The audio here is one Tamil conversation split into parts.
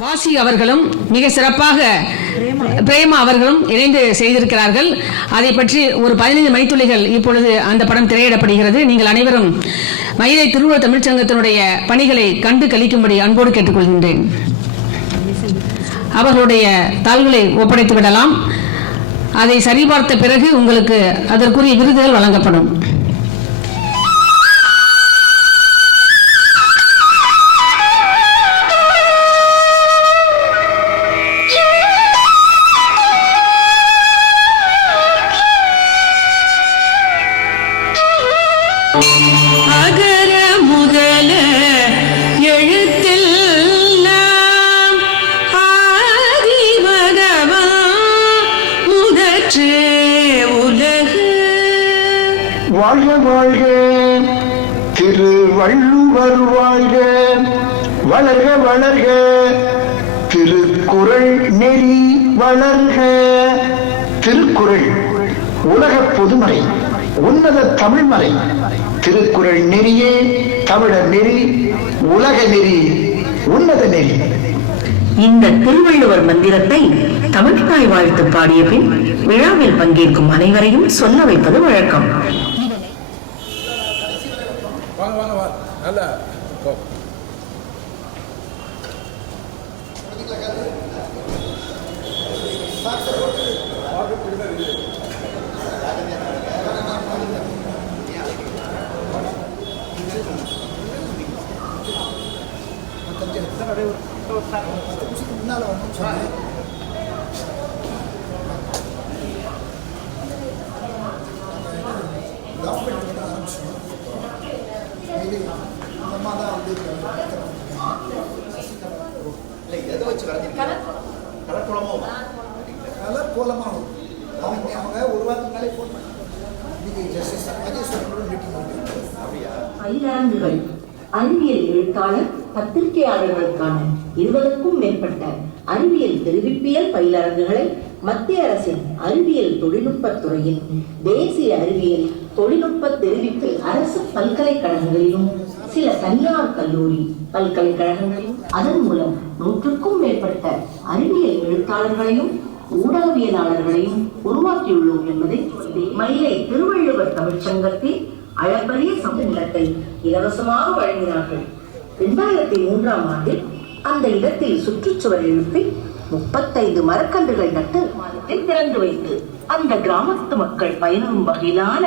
வாசி அவர்களும் மிக சிறப்பாக பிரேமா அவர்களும் இணைந்து செய்திருக்கிறார்கள். அதை பற்றி ஒரு 15 மணித்துளிகள் இப்பொழுது அந்த படம் திரையிடப்படுகிறது. நீங்கள் அனைவரும் மயிலை திருவுருவ தமிழ்ச்சங்கத்தினுடைய பணிகளை கண்டு கழிக்கும்படி அன்போடு கேட்டுக்கொள்கின்றேன். அவர்களுடைய தாள்களை ஒப்படைத்து விடலாம். அதை சரிபார்த்த பிறகு உங்களுக்கு அதற்குரிய விருதுகள் வழங்கப்படும். அகர முதல எழுத்தில் ஆதி பகவா முதற்றே உலகு. வாழ்க வாழ்க திருவள்ளுவர் வாழ்க, வளர்க வளர்க திருக்குறள் நெறி வளர்க. திருக்குறள் உலக பொதுமறை, உன்னத தமிழ்மறை. திருக்குறள் நெறியே தமிழர் நெறி, உலக நெறி, உன்னத நெறி. இந்த திருவள்ளுவர் மந்திரத்தை தமிழ்தாய் வாழ்த்து பாடிய பின் விழாவில் பங்கேற்கும் அனைவரையும் சொல்ல வைப்பது வழக்கம். பயிலரங்குகள் அறிவியல் எழுத்தாளர் பத்திரிகையாளர்களுக்கான 20க்கும் மேற்பட்ட அறிவியல் தெரிவிப்பியல் பயிலரங்குகளை மத்திய அரசின் அறிவியல் தொழில்நுட்பத் துறையின் தேசிய அறிவியல் தொழில்நுட்ப தெரிவிப்பு அரசு பல்கலைக்கழகங்களிலும் சில தனியார் கல்லூரி பல்கலைக்கழகங்களிலும் அதன் மூலம் 100க்கும் மேற்பட்ட அறிவியல் எழுத்தாளர்களையும் ஊடகவியலாளர்களையும் உருவாக்கியுள்ளோம் என்பதை மயிலை திருவள்ளுவர் தமிழ்ச்சங்கத்தில் அளப்பரிய சமநிலத்தை இலவசமாக வழங்கினார்கள். 2003ஆம் ஆண்டில் அந்த இடத்தில் சுற்றுச்சுவர் எழுப்பி 35 மரக்கன்றுகள் நட்டு மாதத்தில் திறந்து வைத்து அந்த கிராமத்து மக்கள் பயனும் வகையிலான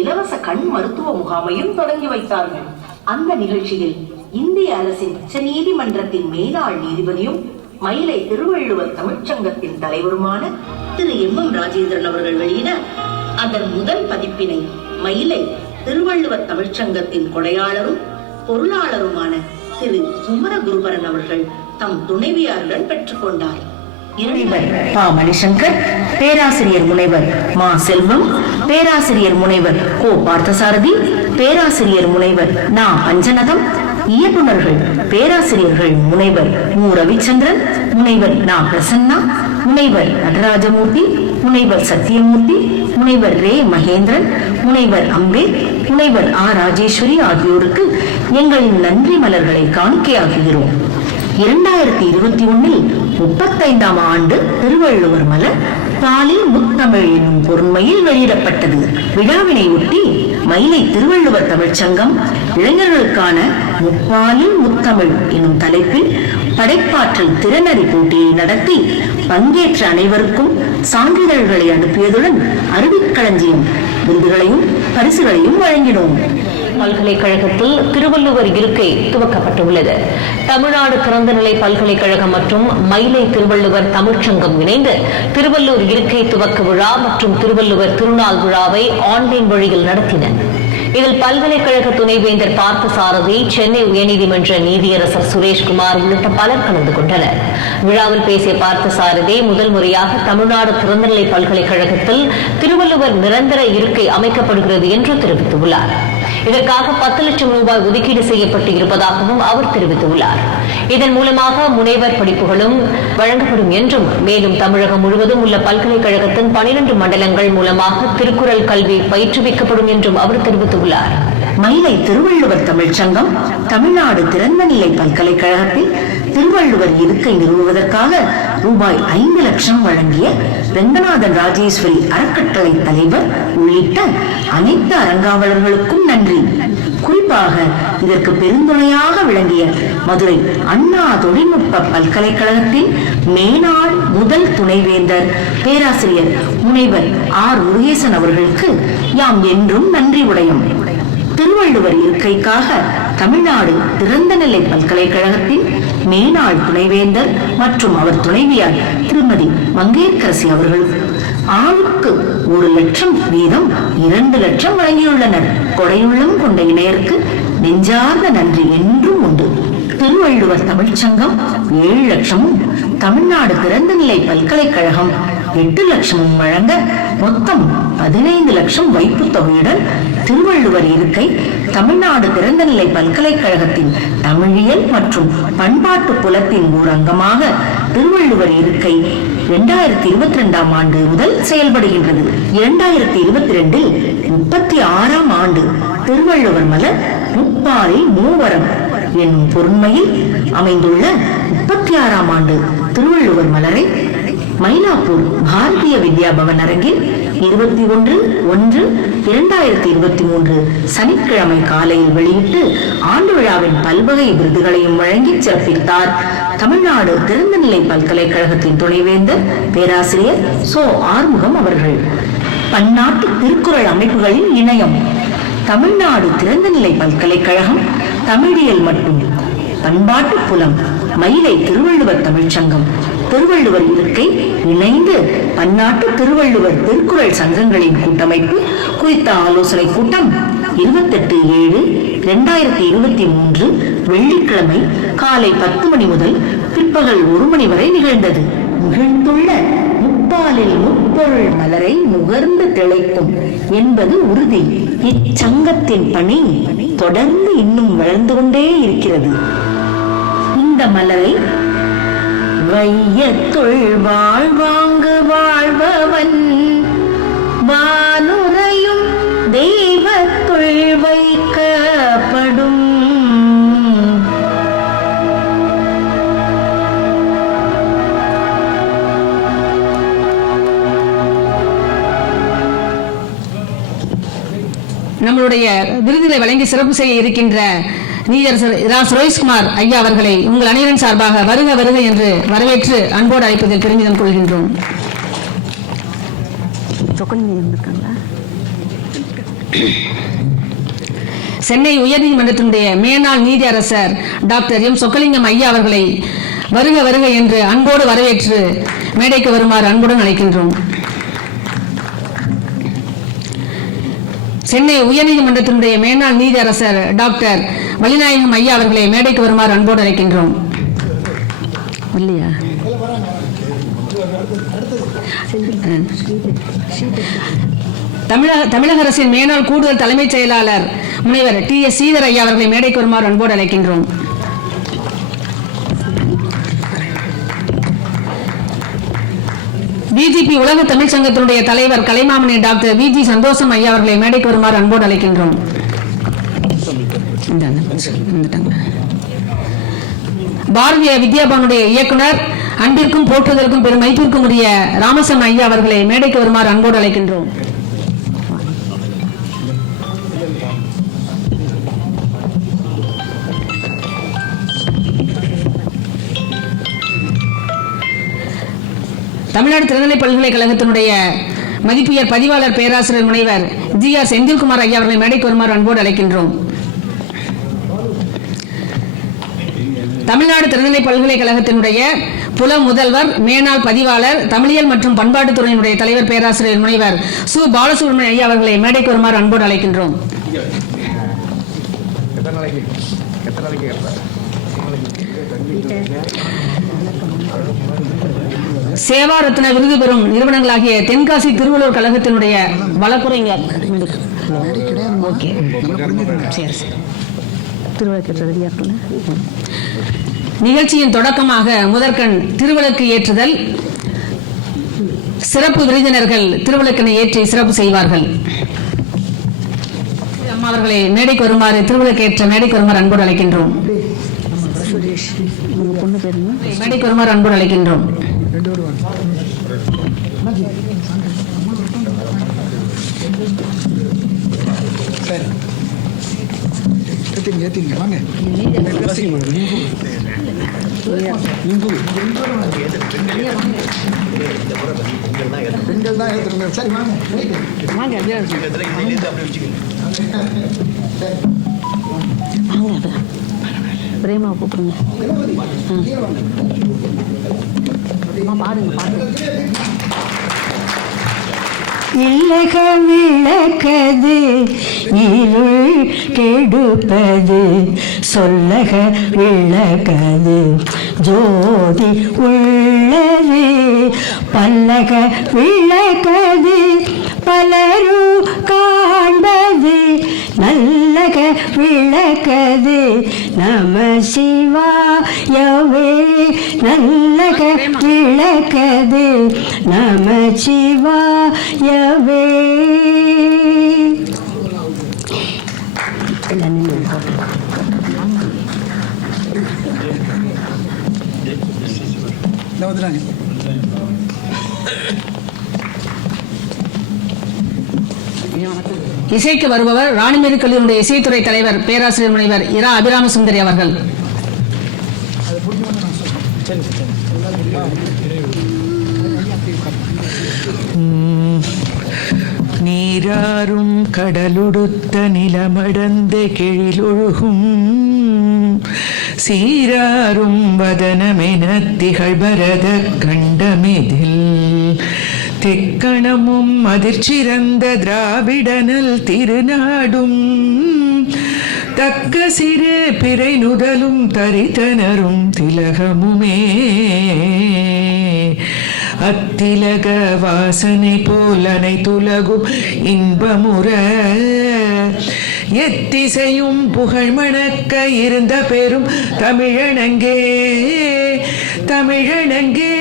இலவச கண் மருத்துவ முகாமையும் தொடங்கி வைத்தார்கள். அந்த நிகழ்ச்சியில் இந்திய அரசின் உச்ச நீதிமன்றத்தின் மேலாள் நீதிபதியும் மயிலை திருவள்ளுவர் தமிழ்ச்சங்கத்தின் தலைவருமான திரு M.M. ராஜேந்திரன் அவர்கள் வெளியிட அதன் முதல் பதிப்பினை மயிலை திருவள்ளுவர் தமிழ்ச்சங்கத்தின் கொடையாளரும் பொருளாளருமான திரு குமரகுருபரன் அவர்கள் தம் துணைவியாருடன் பெற்றுக் கொண்டார். முனைவர் பா. மணிசங்கர், பேராசிரியர் முனைவர் மா. செல்வம், பேராசிரியர் முனைவர் கோ. பார்த்தசாரதி, பேராசிரியர் முனைவர் நா. அஞ்சனதம், இயக்குநர்கள் பேராசிரியர்கள் முனைவர் மு. ரவிச்சந்திரன், முனைவர் நா. பிரசன்னா, முனைவர் நடராஜமூர்த்தி, முனைவர் சத்தியமூர்த்தி, முனைவர் ரே. மகேந்திரன், முனைவர் அம்பே, முனைவர் ஆ. ராஜேஸ்வரி ஆகியோருக்கு எங்களின் நன்றி மலர்களை காணிக்கையாக்குகிறோம். 2021 35ஆம் ஆண்டு திருவள்ளுவர் மலர் பாலில் முத்தமிழ் என்னும் பொருண்மையில் வெளியிடப்பட்டது. விழாவினை ஒட்டி மயிலை திருவள்ளுவர் தமிழ்ச்சங்கம் இளைஞர்களுக்கான முப்பாலில் முத்தமிழ் என்னும் தலைப்பில் படைப்பாற்றல் திறனறி போட்டியை நடத்தி பங்கேற்ற அனைவருக்கும் சான்றிதழ்களை அனுப்பியதுடன் அறிவிக்களஞ்சியம் விருதுகளையும் பரிசுகளையும் வழங்கினோம். பல்கலைக்கழகத்தில் திருவள்ளுவர் இருக்கை துவக்கப்பட்டுள்ளது. தமிழ்நாடு திறந்தநிலை பல்கலைக்கழகம் மற்றும் மயிலை திருவள்ளுவர் தமிழ்ச்சங்கம் இணைந்து திருவள்ளுவர் இருக்கை துவக்க விழா மற்றும் திருவள்ளுவர் திருநாள் விழாவை ஆன்லைன் வழியில் நடத்தின. இதில் பல்கலைக்கழக துணைவேந்தர் பார்த்தசாரதி, சென்னை உயர்நீதிமன்ற நீதியரசர் சுரேஷ்குமார் உள்ளிட்ட பலர் கலந்து கொண்டனர். விழாவில் பேசிய பார்த்தசாரதி முதல் முறையாக தமிழ்நாடு திறந்தநிலை பல்கலைக்கழகத்தில் திருவள்ளுவர் நிரந்தர இருக்கை அமைக்கப்படுகிறது என்று தெரிவித்துள்ளார். இதற்காக 10 லட்சம் ரூபாய் ஒதுக்கீடு செய்யப்பட்டு இருப்பதாகவும் அவர் தெரிவித்துள்ளார். இதன் மூலமாக முனைவர் படிப்புகளும் வழங்கப்படும் என்றும், மேலும் தமிழகம் முழுவதும் உள்ள பல்கலைக்கழகத்தின் 12 மண்டலங்கள் மூலமாக திருக்குறள் கல்வி பயிற்றுவிக்கப்படும் என்றும் அவர் தெரிவித்துள்ளார். மயிலை திருவள்ளுவர் தமிழ்ச்சங்கம் தமிழ்நாடு திறந்தநிலை பல்கலைக்கழகத்தில் திருவள்ளுவர் இருக்கை நிறுவுவதற்காக ரூபாய் 5 லட்சம் வழங்கிய ரெங்கநாதன் ராஜேஸ்வரி அறக்கட்டளை தலைவர் உள்ளிட்ட அனைத்து அறங்காவலர்களுக்கும் நன்றி. குறிப்பாக இதற்கு பெருந்துணையாக விளங்கிய மதுரை அண்ணா தொழில்நுட்ப பல்கலைக்கழகத்தின் மேனாள் முதல் துணைவேந்தர் பேராசிரியர் முனைவர் ஆர் முருகேசன் அவர்களுக்கு யாம் என்றும் நன்றி உடையோம். திருவள்ளுவர் இருக்கைக்காக தமிழ்நாடு திறந்தநிலை பல்கலைக்கழகத்தின் மேனாள் துணைவேந்தர் மற்றும் அவர் துணைவியார் திருமதி மங்கையர்க்கரசி அவர்கள் ஆளுக்கு 1 லட்சம் வீதம் 2 லட்சம் வழங்கியுள்ளனர். கொடையுள்ளம் கொண்ட இணையருக்கு நெஞ்சார்ந்த நன்றி என்றும் உண்டு. திருவள்ளுவர் தமிழ்ச்சங்கம் 7 லட்சமும் தமிழ்நாடு திறந்தநிலை பல்கலைக்கழகம் 8 லட்சமும் வழங்க மொத்தம் 15 லட்சம் வைப்பு தொகையுடன் திருவள்ளுவர் இருக்கை தமிழ்நாடு திறந்தநிலை பல்கலைக்கழகத்தின் தமிழியல் மற்றும் பண்பாட்டு புலத்தின் ஓர் அங்கமாக திருவள்ளுவர் இருக்கை 2022ஆம் ஆண்டு முதல் செயல்படுகின்றது. 2022இல் 36ஆம் ஆண்டு திருவள்ளுவர் மலர் முப்பாரில் மூவரம் என்னும் பொருண்மையில் அமைந்துள்ள 36ஆம் ஆண்டு திருவள்ளுவர் மலரை மயிலாப்பூர் பாரதிய வித்யா பவன் அரங்கில் 21/1/2023 சனிக்கிழமை காலையில் வெளியிட்டு ஆண்டு விழாவின் பல்வகை விருதுகளையும் வழங்கி சிறப்பித்தார் தமிழ்நாடு திறந்தநிலை பல்கலைக்கழகத்தின் துணைவேந்தர் பேராசிரியர் சோ ஆறுமுகம் அவர்கள். பன்னாட்டு திருக்குறள் அமைப்புகளின் இணையம் தமிழ்நாடு திறந்தநிலை பல்கலைக்கழகம் தமிழியல் மற்றும் பண்பாட்டு புலம் மயிலை திருவள்ளுவர் தமிழ்ச்சங்கம் திருவள்ளுவர் இருக்கை இணைந்து பன்னாட்டு திருவள்ளுவர் திருக்குறள் சங்கங்களின் கூட்டமைப்பு குறித்த ஆலோசனை கூட்டம் 28/7/2023 வெள்ளிக்கிழமை காலை 10 மணி முதல் பிற்பகல் 1 மணி வரை நிகழ்ந்தது. நிகழ்ந்துள்ள முப்பாலில் முப்பொருள் மலரை முகர்ந்து திளைக்கும் என்பது உறுதி. இச்சங்கத்தின் பணி தொடர்ந்து இன்னும் வளர்ந்து கொண்டே இருக்கிறது. இந்த மலரை வையத்துள் வாழ்வாங்கு வாழ்பவன் வானுரையும் தெய்வத்துள் வைக்கப்படும். நம்மளுடைய விருதுகளை வழங்கி சிறப்பு செய்ய இருக்கின்ற நீதியரசர் சுரேஷ்குமார் ஐயா அவர்களை உங்கள் அனைவரின் சார்பாக வருக வருக என்று வரவேற்று அன்போடு அழைப்பதில் பெருமிதம் கொள்கின்றோம். சென்னை உயர்நீதிமன்றத்தினுடைய மேனாள் நீதியரசர் டாக்டர் எம் சொக்கலிங்கம் ஐயா அவர்களை வருக வருக என்று அன்போடு வரவேற்று மேடைக்கு வருமாறு அன்புடன் அழைக்கின்றோம். சென்னை உயர்நீதிமன்றத்தினுடைய மேனாள் நீதியரசர் டாக்டர் வள்ளிநாயகம் ஐயா அவர்களை மேடைக்கு வருமாறு அன்போடு அழைக்கின்றோம். இல்லையா? தமிழக அரசின் மேனாள் கூடுதல் தலைமைச் செயலாளர் முனைவர் TS ஸ்ரீதர் ஐயா அவர்களை மேடைக்கு வருமாறு அன்போடு அழைக்கின்றோம். பிஜேபி உலக தமிழ் சங்கத்தினுடைய தலைவர் கலைமாமணி டாக்டர் VG சந்தோஷம் ஐயா அவர்களை மேடைக்கு வருமாறு அன்போடு அழைக்கின்றோம். பாரதிய வித்யா பவனுடைய இயக்குனர் அன்பிற்கும் போற்றுதலுக்கும் பெரும் மதிப்பிற்கும் உரிய ராமசாமி ஐயா அவர்களை மேடைக்கு வருமாறு அன்போடு அழைக்கின்றோம். தமிழ்நாடு திறந்தநிலை பல்கலைக்கழகத்தினுடைய மதிப்புயர் பதிவாளர் பேராசிரியர் முனைவர் ஜி.ஆர். செந்தில்குமார் ஐயா அவர்களை மேடைக்கு வருமாறு அன்போடு அழைக்கின்றோம். தமிழ்நாடு திறந்தநிலை பல்கலைக்கழகத்தினுடைய புல முதல்வர், மேனாள் பதிவாளர், தமிழியல் மற்றும் பண்பாட்டுத்துறையினுடைய தலைவர் பேராசிரியர் முனைவர் சு. பாலசுப்ரமணியன் ஐயா அவர்களை மேடைக்கு வருமாறு அன்போடு அழைக்கின்றோம். சேவா ரத்ன விருது பெறும் நிறுவனங்களாகிய தென்காசி திருவள்ளுவர் கழகத்தினுடைய வழக்குரைஞர் நிகழ்ச்சியின் தொடக்கமாக முதற்கண் திருவிளக்கு ஏற்றுதல், சிறப்பு விருந்தினர்கள் திருவிளக்கினை ஏற்றி சிறப்பு செய்வார்கள். அம்மா அவர்களை மேடைக்கு வருமாறு, திருவிளக்கு ஏற்ற மேடைக்கு வருமாறு அன்போடு அழைக்கின்றோம். மேடைக்கு வருமாறு அன்போடு அழைக்கின்றோம். வாங்க. பெண்கள் தான் ஏற்றுங்க. சரி வாங்க. பிரேமா கூப்பிடுங்க. பாடுங்க. இல்லக விளக்கது இருள் கெடுப்பது, சொல்லக விளக்கது ஜோதி உள்ளது, பல்லக விளக்கது பலரும் காண்பது, நல்லக விளக்கது நம சிவாயவே, நல்லக விளக்கது நம சிவாயவே. இசைக்கு வருபவர் ராணிமேரி கல்லூரியுடைய இசைத்துறை தலைவர் பேராசிரியர் முனைவர் இரா. அபிராம சுந்தரி அவர்கள். நீராறும் கடலுடுத்த நிலமடந்த கெழிலொழுகும், சீராறும் வதனமென திகழ்பரத கண்டமிதில், தெக்கணமும் அதிர்ச்சிறந்த திராவிடனல் திருநாடும், தக்க சிறு பிறை நுதலும் தரித்தனரும் திலகமுமே, அத்திலக வாசனை போல் அனைத்துலகும் இன்பமுற, எத்திசையும் புகழ் மணக்க இருந்த பெரும் தமிழனங்கே, தமிழனங்கே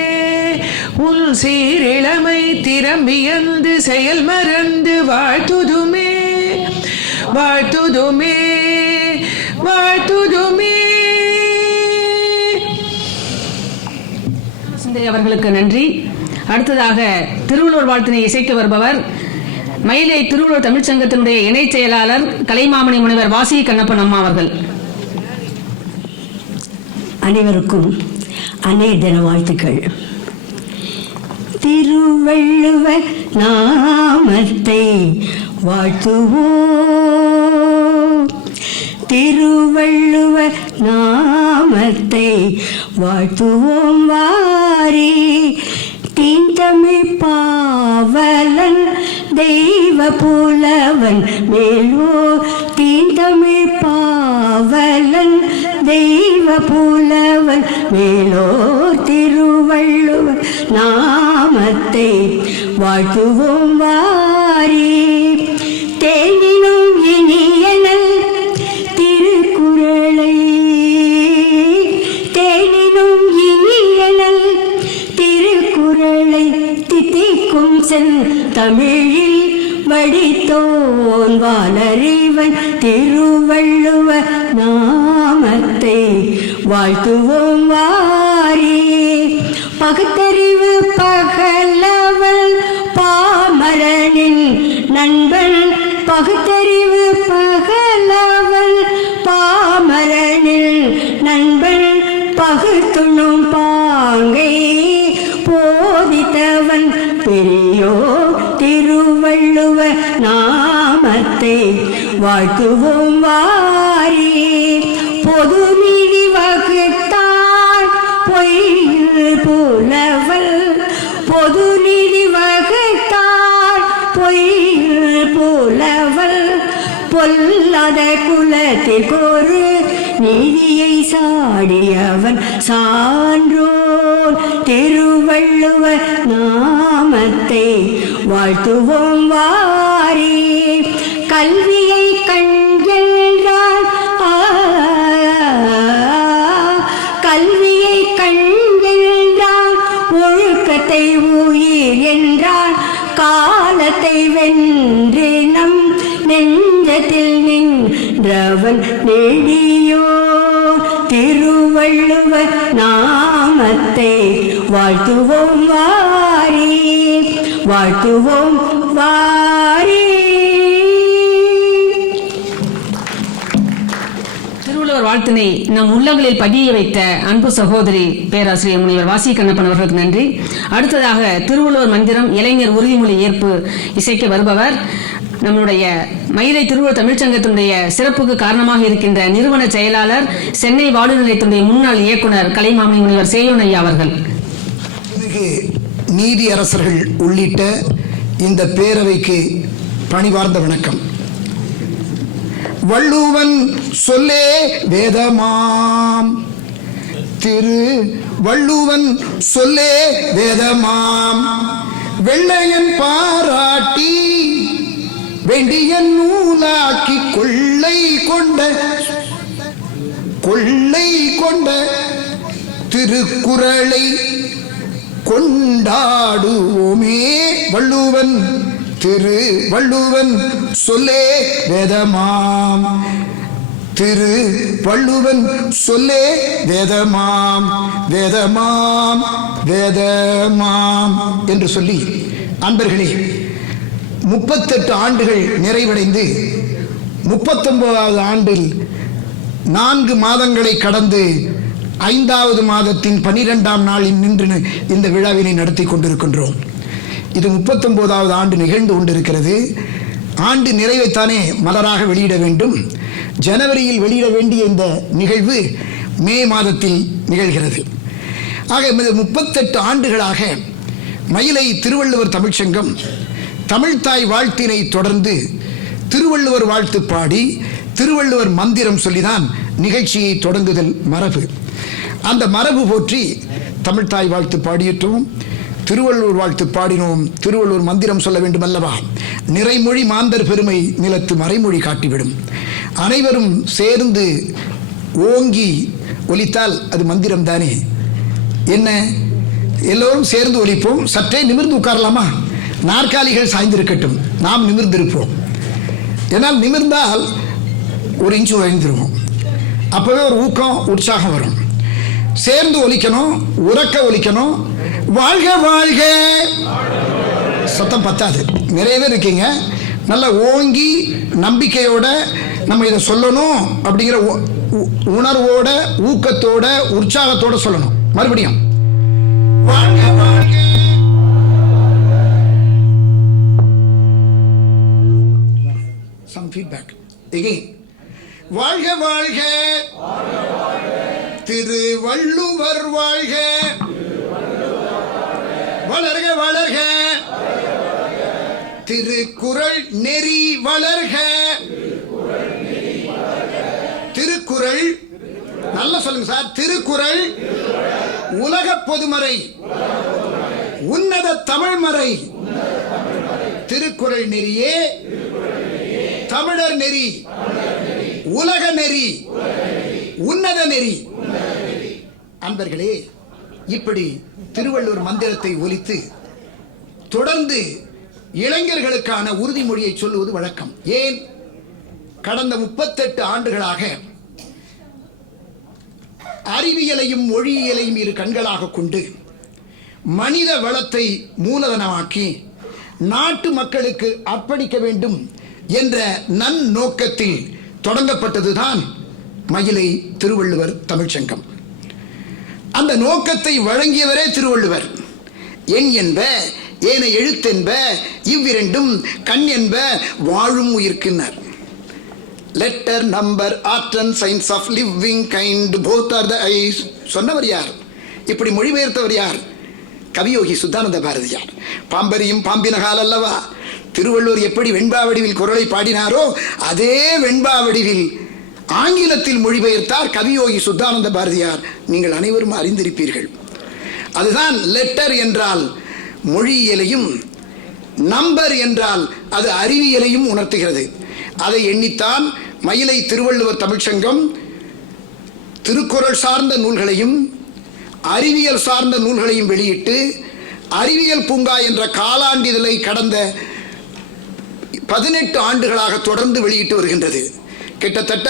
உன் சீரிழமை திறம்பியந்து செயல் மறந்து வாழ்த்துதுமே, வாழ்த்துதுமே, வாழ்த்துதுமே. சுந்தரி அவர்களுக்கு நன்றி. அடுத்ததாக திருவள்ளுவர் வாழ்த்தினை இசைக்க வருபவர் மயிலை திருவள்ளுவர் தமிழ்ச்சங்கத்தினுடைய இணைச் செயலாளர் கலைமாமணி முனைவர் வாசி கண்ணப்பன் அம்மா அவர்கள். அனைவருக்கும் அன்னையர் தின வாழ்த்துக்கள். திருவள்ளுவர் நாமத்தை வாழ்த்துவோம், திருவள்ளுவர் நாமத்தை வாழ்த்துவோம் வாரி, தீந்தமிழ் பாவலன் தெய்வ புலவன் மேல்வோர், தீந்தமிழ் பாவலன் தெய்வ புலவன் மேலோர், திருவள்ளுவர் நாமத்தை வாழ்த்துவோம் வாரி, தேனினும் இனியனல் திருக்குறளை, தேனினும் இனியனல் திருக்குறளை, தித்திக்கும் செல் தமிழில் வடித்தோன் வாளறிவன், திருவள்ளுவர் நாமத்தை வாழ்த்துவோம் வாரி, பகுத்தறிவு பகலவன் பாமரனின் நண்பன், பகுத்தறிவு பகலவன் பாமரனின் நண்பன், பகுத்துண்ணும் பாங்கை போதித்தவன் பெரியோர் திருவள்ளுவர் நாமத்தை வாழ்த்துவோம் வாரி. பொது நீதி வகுத்தார் பொய்யில் புலவல், பொது நீதி வகுத்தார் பொய்யில் புலவல், பொல்லாத குலத்திற்கொரு நீதியை சாடியவன் சான்றோர் திருவள்ளுவர் நாமத்தை வாழ்த்துவோம் வாரி. கல்வியை கண்கென்றால் கல்வியை கண்கென்றால் ஒழுக்கத்தை உயிர் என்றால் காலத்தை வென்று நம் நெஞ்சத்தில் நின்றவன் நெடியோ திருவள்ளுவர் நாமத்தை வாழ்த்துவோம் வாரி, வாழ்த்துவோம் வாரி. திருவள்ளுவர் வாழ்த்தினை நம் உள்ளங்களில் பதிய வைத்த அன்பு சகோதரி பேராசிரியர் முனைவர் வாசி கண்ணப்பன் அவர்களுக்கு நன்றி. அடுத்ததாக திருவள்ளுவர் மந்திரம் இளைஞர் உறுதிமொழி ஏற்பு இசைக்க வருபவர் நம்முடைய மயிலை திருவள்ளுவர் தமிழ்ச்சங்கத்தினுடைய சிறப்புக்கு காரணமாக இருக்கின்ற நிறுவன செயலாளர், சென்னை வானொலி நிலையத்தினுடைய முன்னாள் இயக்குனர் கலைமாமணி முனிவர் சேயோன் ஐயா அவர்கள். நீதி அரசர்கள் உள்ளிட்ட இந்த பேரவைக்கு பணிவார்ந்த வணக்கம். வள்ளுவன் சொல்லே வேதமாம், திரு வள்ளுவன் சொல்லே வேதமாம், வெள்ளையன் பாராட்டி வேண்டிய நூலாக்கி கொள்ளை கொண்ட திருக்குறளை கொண்டாடுவோமே. வள்ளுவன் திரு வள்ளுவன் சொல்லே வேதமாம், திரு வள்ளுவன் சொல்லே வேதமாம், வேதமாம் வேதமாம் என்று சொல்லி, அன்பர்களே, 38 ஆண்டுகள் நிறைவடைந்து 39வது ஆண்டில் 4 மாதங்களை கடந்து 5வது மாதத்தின் 12ஆம் நாளில் நின்று இந்த விழாவினை நடத்தி கொண்டிருக்கின்றோம். இது 39வது ஆண்டு நிகழ்ந்து கொண்டிருக்கிறது. ஆண்டு நிறைவைத்தானே மலராக வெளியிட வேண்டும். ஜனவரியில் வெளியிட வேண்டிய இந்த நிகழ்வு மே மாதத்தில் நிகழ்கிறது. ஆக 38 ஆண்டுகளாக மயிலை திருவள்ளுவர் தமிழ்ச்சங்கம் தமிழ்த்தாய் வாழ்த்தினை தொடர்ந்து திருவள்ளுவர் வாழ்த்து பாடி திருவள்ளுவர் மந்திரம் சொல்லிதான் நிகழ்ச்சியை தொடங்குதல் மரபு. அந்த மரபு போற்றி தமிழ்த்தாய் வாழ்த்து பாடியிட்டோம், திருவள்ளுவர் வாழ்த்து பாடினோம், திருவள்ளுவர் மந்திரம் சொல்ல வேண்டும் அல்லவா. நிறைமொழி மாந்தர் பெருமை நிலத்து மறைமொழி காட்டிவிடும். அனைவரும் சேர்ந்து ஓங்கி ஒலித்தால் அது மந்திரம் தானே. என்ன, எல்லோரும் சேர்ந்து ஒலிப்போம். சற்றே நிமிர்ந்து உட்காரலாமா? நாற்காலிகள் சாய்ந்திருக்கட்டும், நாம் நிமிர்ந்திருப்போம். ஏன்னால் நிமிர்ந்தால் 1 இன்ச்சு உயர்ந்துருவோம். அப்பவே ஒரு ஊக்கம் உற்சாகம் வரும். சேர்ந்து ஒலிக்கணும், உறக்க ஒலிக்கணும். வாழ்க வாழ்க. சத்தம் பத்தாது, நிறைய பேர் இருக்கீங்க. நல்லா ஓங்கி நம்பிக்கையோட நம்ம இதை சொல்லணும் அப்படிங்கிற உணர்வோட ஊக்கத்தோட உற்சாகத்தோட சொல்லணும். மறுபடியும் வாழ்க வாழ்க. Some feedback. Again. வாழ்க வாழ்க. திருவள்ளுவர் வாழ்க. வளர்க வளர்க. திருக்குறள் நெறி வளர்க. திருக்குறள் நல்லா சொல்லுங்க சார். திருக்குறள் உலக பொதுமறை, உன்னத தமிழ்மறை. திருக்குறள் நெறியே தமிழர் நெறி, உலக நெறி, உன்னத நெறி. அன்பர்களே, இப்படி திருவள்ளுவர் மந்திரத்தை ஒலித்து தொடர்ந்து இளைஞர்களுக்கான உறுதிமொழியை சொல்லுவது வழக்கம். ஏன், கடந்த 38 ஆண்டுகளாக அறிவியலையும் மொழியியலையும் இரு கண்களாக கொண்டு மனித வளத்தை மூலதனமாக்கி நாட்டு மக்களுக்கு அர்ப்பணிக்க வேண்டும் என்ற நன்னோக்கத்தில் தொடங்கப்பட்டதுதான் மயிலை திருவள்ளுவர் தமிழ்ச்சங்கம். அந்த நோக்கத்தை வழங்கியவரே திருவள்ளுவர். என் என்ப ஏன எழுத்தென்ப இவ்விரண்டும் கண் என்ப வாழும் உயிர்க்கின்னர். Letter, number, art and science of living kind both are the eyes. சொன்னவர் யார்? இப்படி மொழிபெயர்த்தவர் யார்? கவியோகி சுத்தானந்த பாரதியார். பாம்பரியும் பாம்பினகால் அல்லவா? திருவள்ளுவர் எப்படி வெண்பா வடிவில் குரலை பாடினாரோ அதே வெண்பா வடிவில் ஆங்கிலத்தில் மொழிபெயர்த்தார் கவியோகி சுத்தானந்த பாரதியார். நீங்கள் அனைவரும் அறிந்திருப்பீர்கள். அதுதான் லெட்டர் என்றால் மொழியியலையும், நம்பர் என்றால் அது அறிவியலையும் உணர்த்துகிறது. அதை எண்ணித்தான் மயிலை திருவள்ளுவர் தமிழ்ச்சங்கம் திருக்குறள் சார்ந்த நூல்களையும் அறிவியல் சார்ந்த நூல்களையும் வெளியிட்டு அறிவியல் பூங்கா என்ற காலாண்டிதழை கடந்த 18 ஆண்டுகளாக தொடர்ந்து வெளியிட்டு வருகின்றது. கிட்டத்தட்ட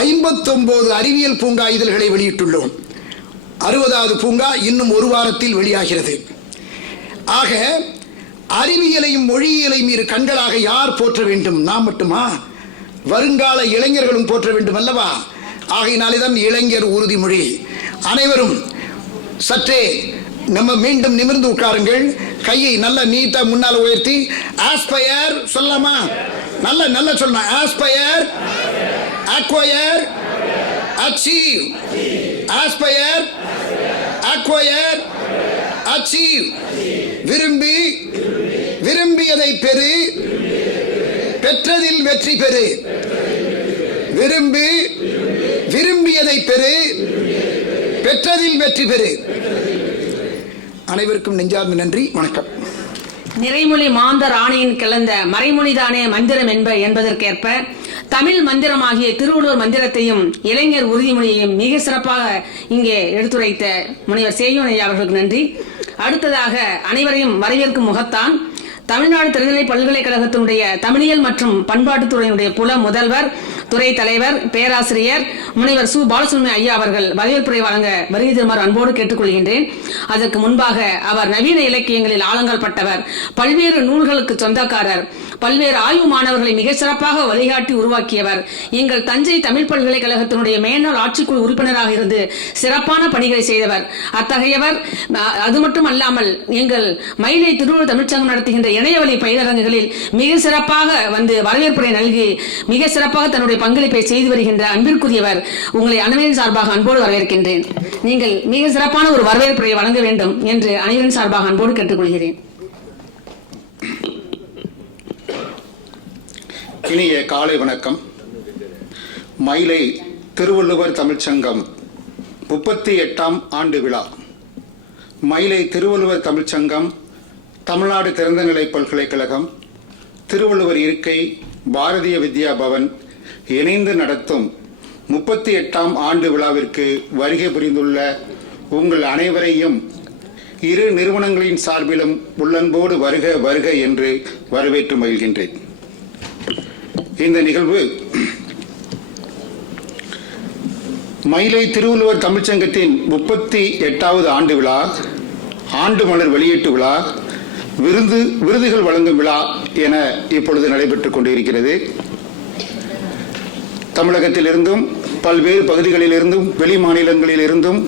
59 அறிவியல் பூங்கா இதழ்களை வெளியிட்டுள்ளோம். 60வது பூங்கா இன்னும் ஒரு வாரத்தில் வெளியாகிறது. ஆக அறிவியலையும் மொழியியலையும் இரு கண்களாக யார் போற்ற வேண்டும்? நாம் மட்டுமா? வருங்கால இளைஞர்களும் போற்ற வேண்டும் அல்லவா? ஆகையினாலே தான் இளைஞர் உறுதிமொழி. அனைவரும் சற்றே நம்ம மீண்டும் நிமிர்ந்து உட்காருங்கள். கையை நல்ல நீட்டா முன்னால உயர்த்தி ஆஸ்பயர் சொல்லலாமா? நல்ல சொல்லலாம். Aspire, acquire, achieve. Aspire, acquire, achieve. விரும்பி விரும்பியதை பெறு, பெற்றதில் வெற்றி பெறு. விரும்பி விரும்பியதை பெறு, பெற்றதில் வெற்றி பெறு. அனைவருக்கும் நெஞ்சார்ந்த நன்றி, வணக்கம். நிறைமொழி மாந்தர் ஆணையின் கிளந்த மறைமொழிதானே மந்திரம் என்பதற்கேற்ப தமிழ் மந்திரமாகிய திருவள்ளுவர் மந்திரத்தையும் இளைஞர் உறுதிமொழியையும் மிக சிறப்பாக இங்கே எடுத்துரைத்த முனைவர் சேயோன் ஐயா அவர்களுக்கு நன்றி. அடுத்ததாக அனைவரையும் வரவேற்கும் முகத்தான் தமிழ்நாடு திறநிலை பல்கலைக்கழகத்தினுடைய தமிழியல் மற்றும் பண்பாட்டுத்துறையினுடைய புல முதல்வர், துறை தலைவர், பேராசிரியர் முனைவர் சு பாலசுப்ரமணிய ஐயா அவர்கள் வரவேற்புரை வழங்க வருகை தருமாறு அன்போடு கேட்டுக்கொள்கின்றேன். அதற்கு முன்பாக அவர் நவீன இலக்கியங்களில் ஆழங்கால் பட்டவர், பல்வேறு நூல்களுக்கு சொந்தக்காரர், பல்வேறு ஆய்வு மாணவர்களை மிக சிறப்பாக வழிகாட்டி உருவாக்கியவர், எங்கள் தஞ்சை தமிழ் பல்கலைக்கழகத்தினுடைய மேனாள் ஆட்சிக்குழு உறுப்பினராக இருந்து சிறப்பான பணிகளை செய்தவர். அத்தகையவர் அது மட்டும் அல்லாமல் எங்கள் மயிலை திருவள்ளுவர் தமிழ்ச்சங்கம் நடத்துகின்ற இணையவழி பயிலரங்குகளில் மிக சிறப்பாக வந்து வரவேற்புரை நல்கி மிக சிறப்பாக தன்னுடைய பங்களிப்பை செய்து வருகின்ற அன்பிற்குரியவர். உங்களை அனைவரின் சார்பாக அன்போடு வரவேற்கின்றேன். நீங்கள் மிக சிறப்பான ஒரு வரவேற்புரை வழங்க வேண்டும் என்று அனைவரின் சார்பாக அன்போடு கேட்டுக்கொள்கிறேன். இனிய காலை வணக்கம். மயிலை திருவள்ளுவர் தமிழ்ச்சங்கம் 38ஆம் ஆண்டு விழா. மயிலை திருவள்ளுவர் தமிழ்ச்சங்கம், தமிழ்நாடு திறந்தநிலை பல்கலைக்கழகம், திருவள்ளுவர் இருக்கை, பாரதிய வித்யா பவன் இணைந்து நடத்தும் 38ஆம் ஆண்டு விழாவிற்கு வருகை புரிந்துள்ள உங்கள் அனைவரையும் இரு நிறுவனங்களின் சார்பிலும் உள்ளன்போடு வருக வருக என்று வரவேற்று மகிழ்கின்றேன். இந்த நிகழ்வு மயிலை திருவள்ளுவர் தமிழ்ச்சங்கத்தின் 38வது ஆண்டு விழா, ஆண்டு மலர் வெளியீட்டு விழா, விருதுகள் வழங்கும் விழா என இப்பொழுது நடைபெற்றுக் கொண்டிருக்கிறது. தமிழகத்திலிருந்தும் பல்வேறு பகுதிகளிலிருந்தும் வெளி மாநிலங்களிலிருந்தும்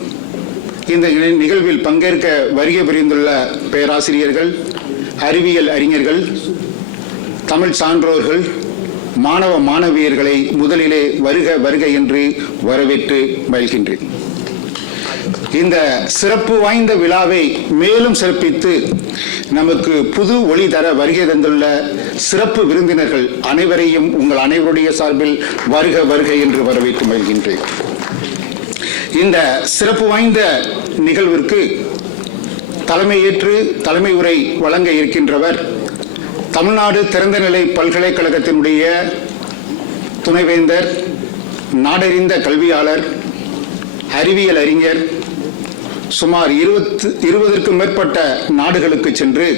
இந்த நிகழ்வில் பங்கேற்க வருகை புரிந்துள்ள பேராசிரியர்கள், அறிவியல் அறிஞர்கள், தமிழ் சான்றோர்கள், மாணவ மாணவியர்களை முதலிலே வருக வருக என்று வரவேற்று மகிழ்கின்றேன். இந்த சிறப்பு வாய்ந்த விழாவை மேலும் சிறப்பித்து நமக்கு புது ஒளி தர வருகை தந்துள்ள சிறப்பு விருந்தினர்கள் அனைவரையும் உங்கள் அனைவருடைய சார்பில் வருக வருக என்று வரவேற்று மகிழ்கின்றேன். இந்த சிறப்பு வாய்ந்த நிகழ்விற்கு தலைமையேற்று தலைமை உரை வழங்க இருக்கின்றவர் தமிழ்நாடு திறந்தநிலை பல்கலைக்கழகத்தினுடைய துணைவேந்தர், நாடறிந்த கல்வியாளர், அறிவியல் அறிஞர், சுமார் 20க்கும் மேற்பட்ட நாடுகளுக்கு சென்று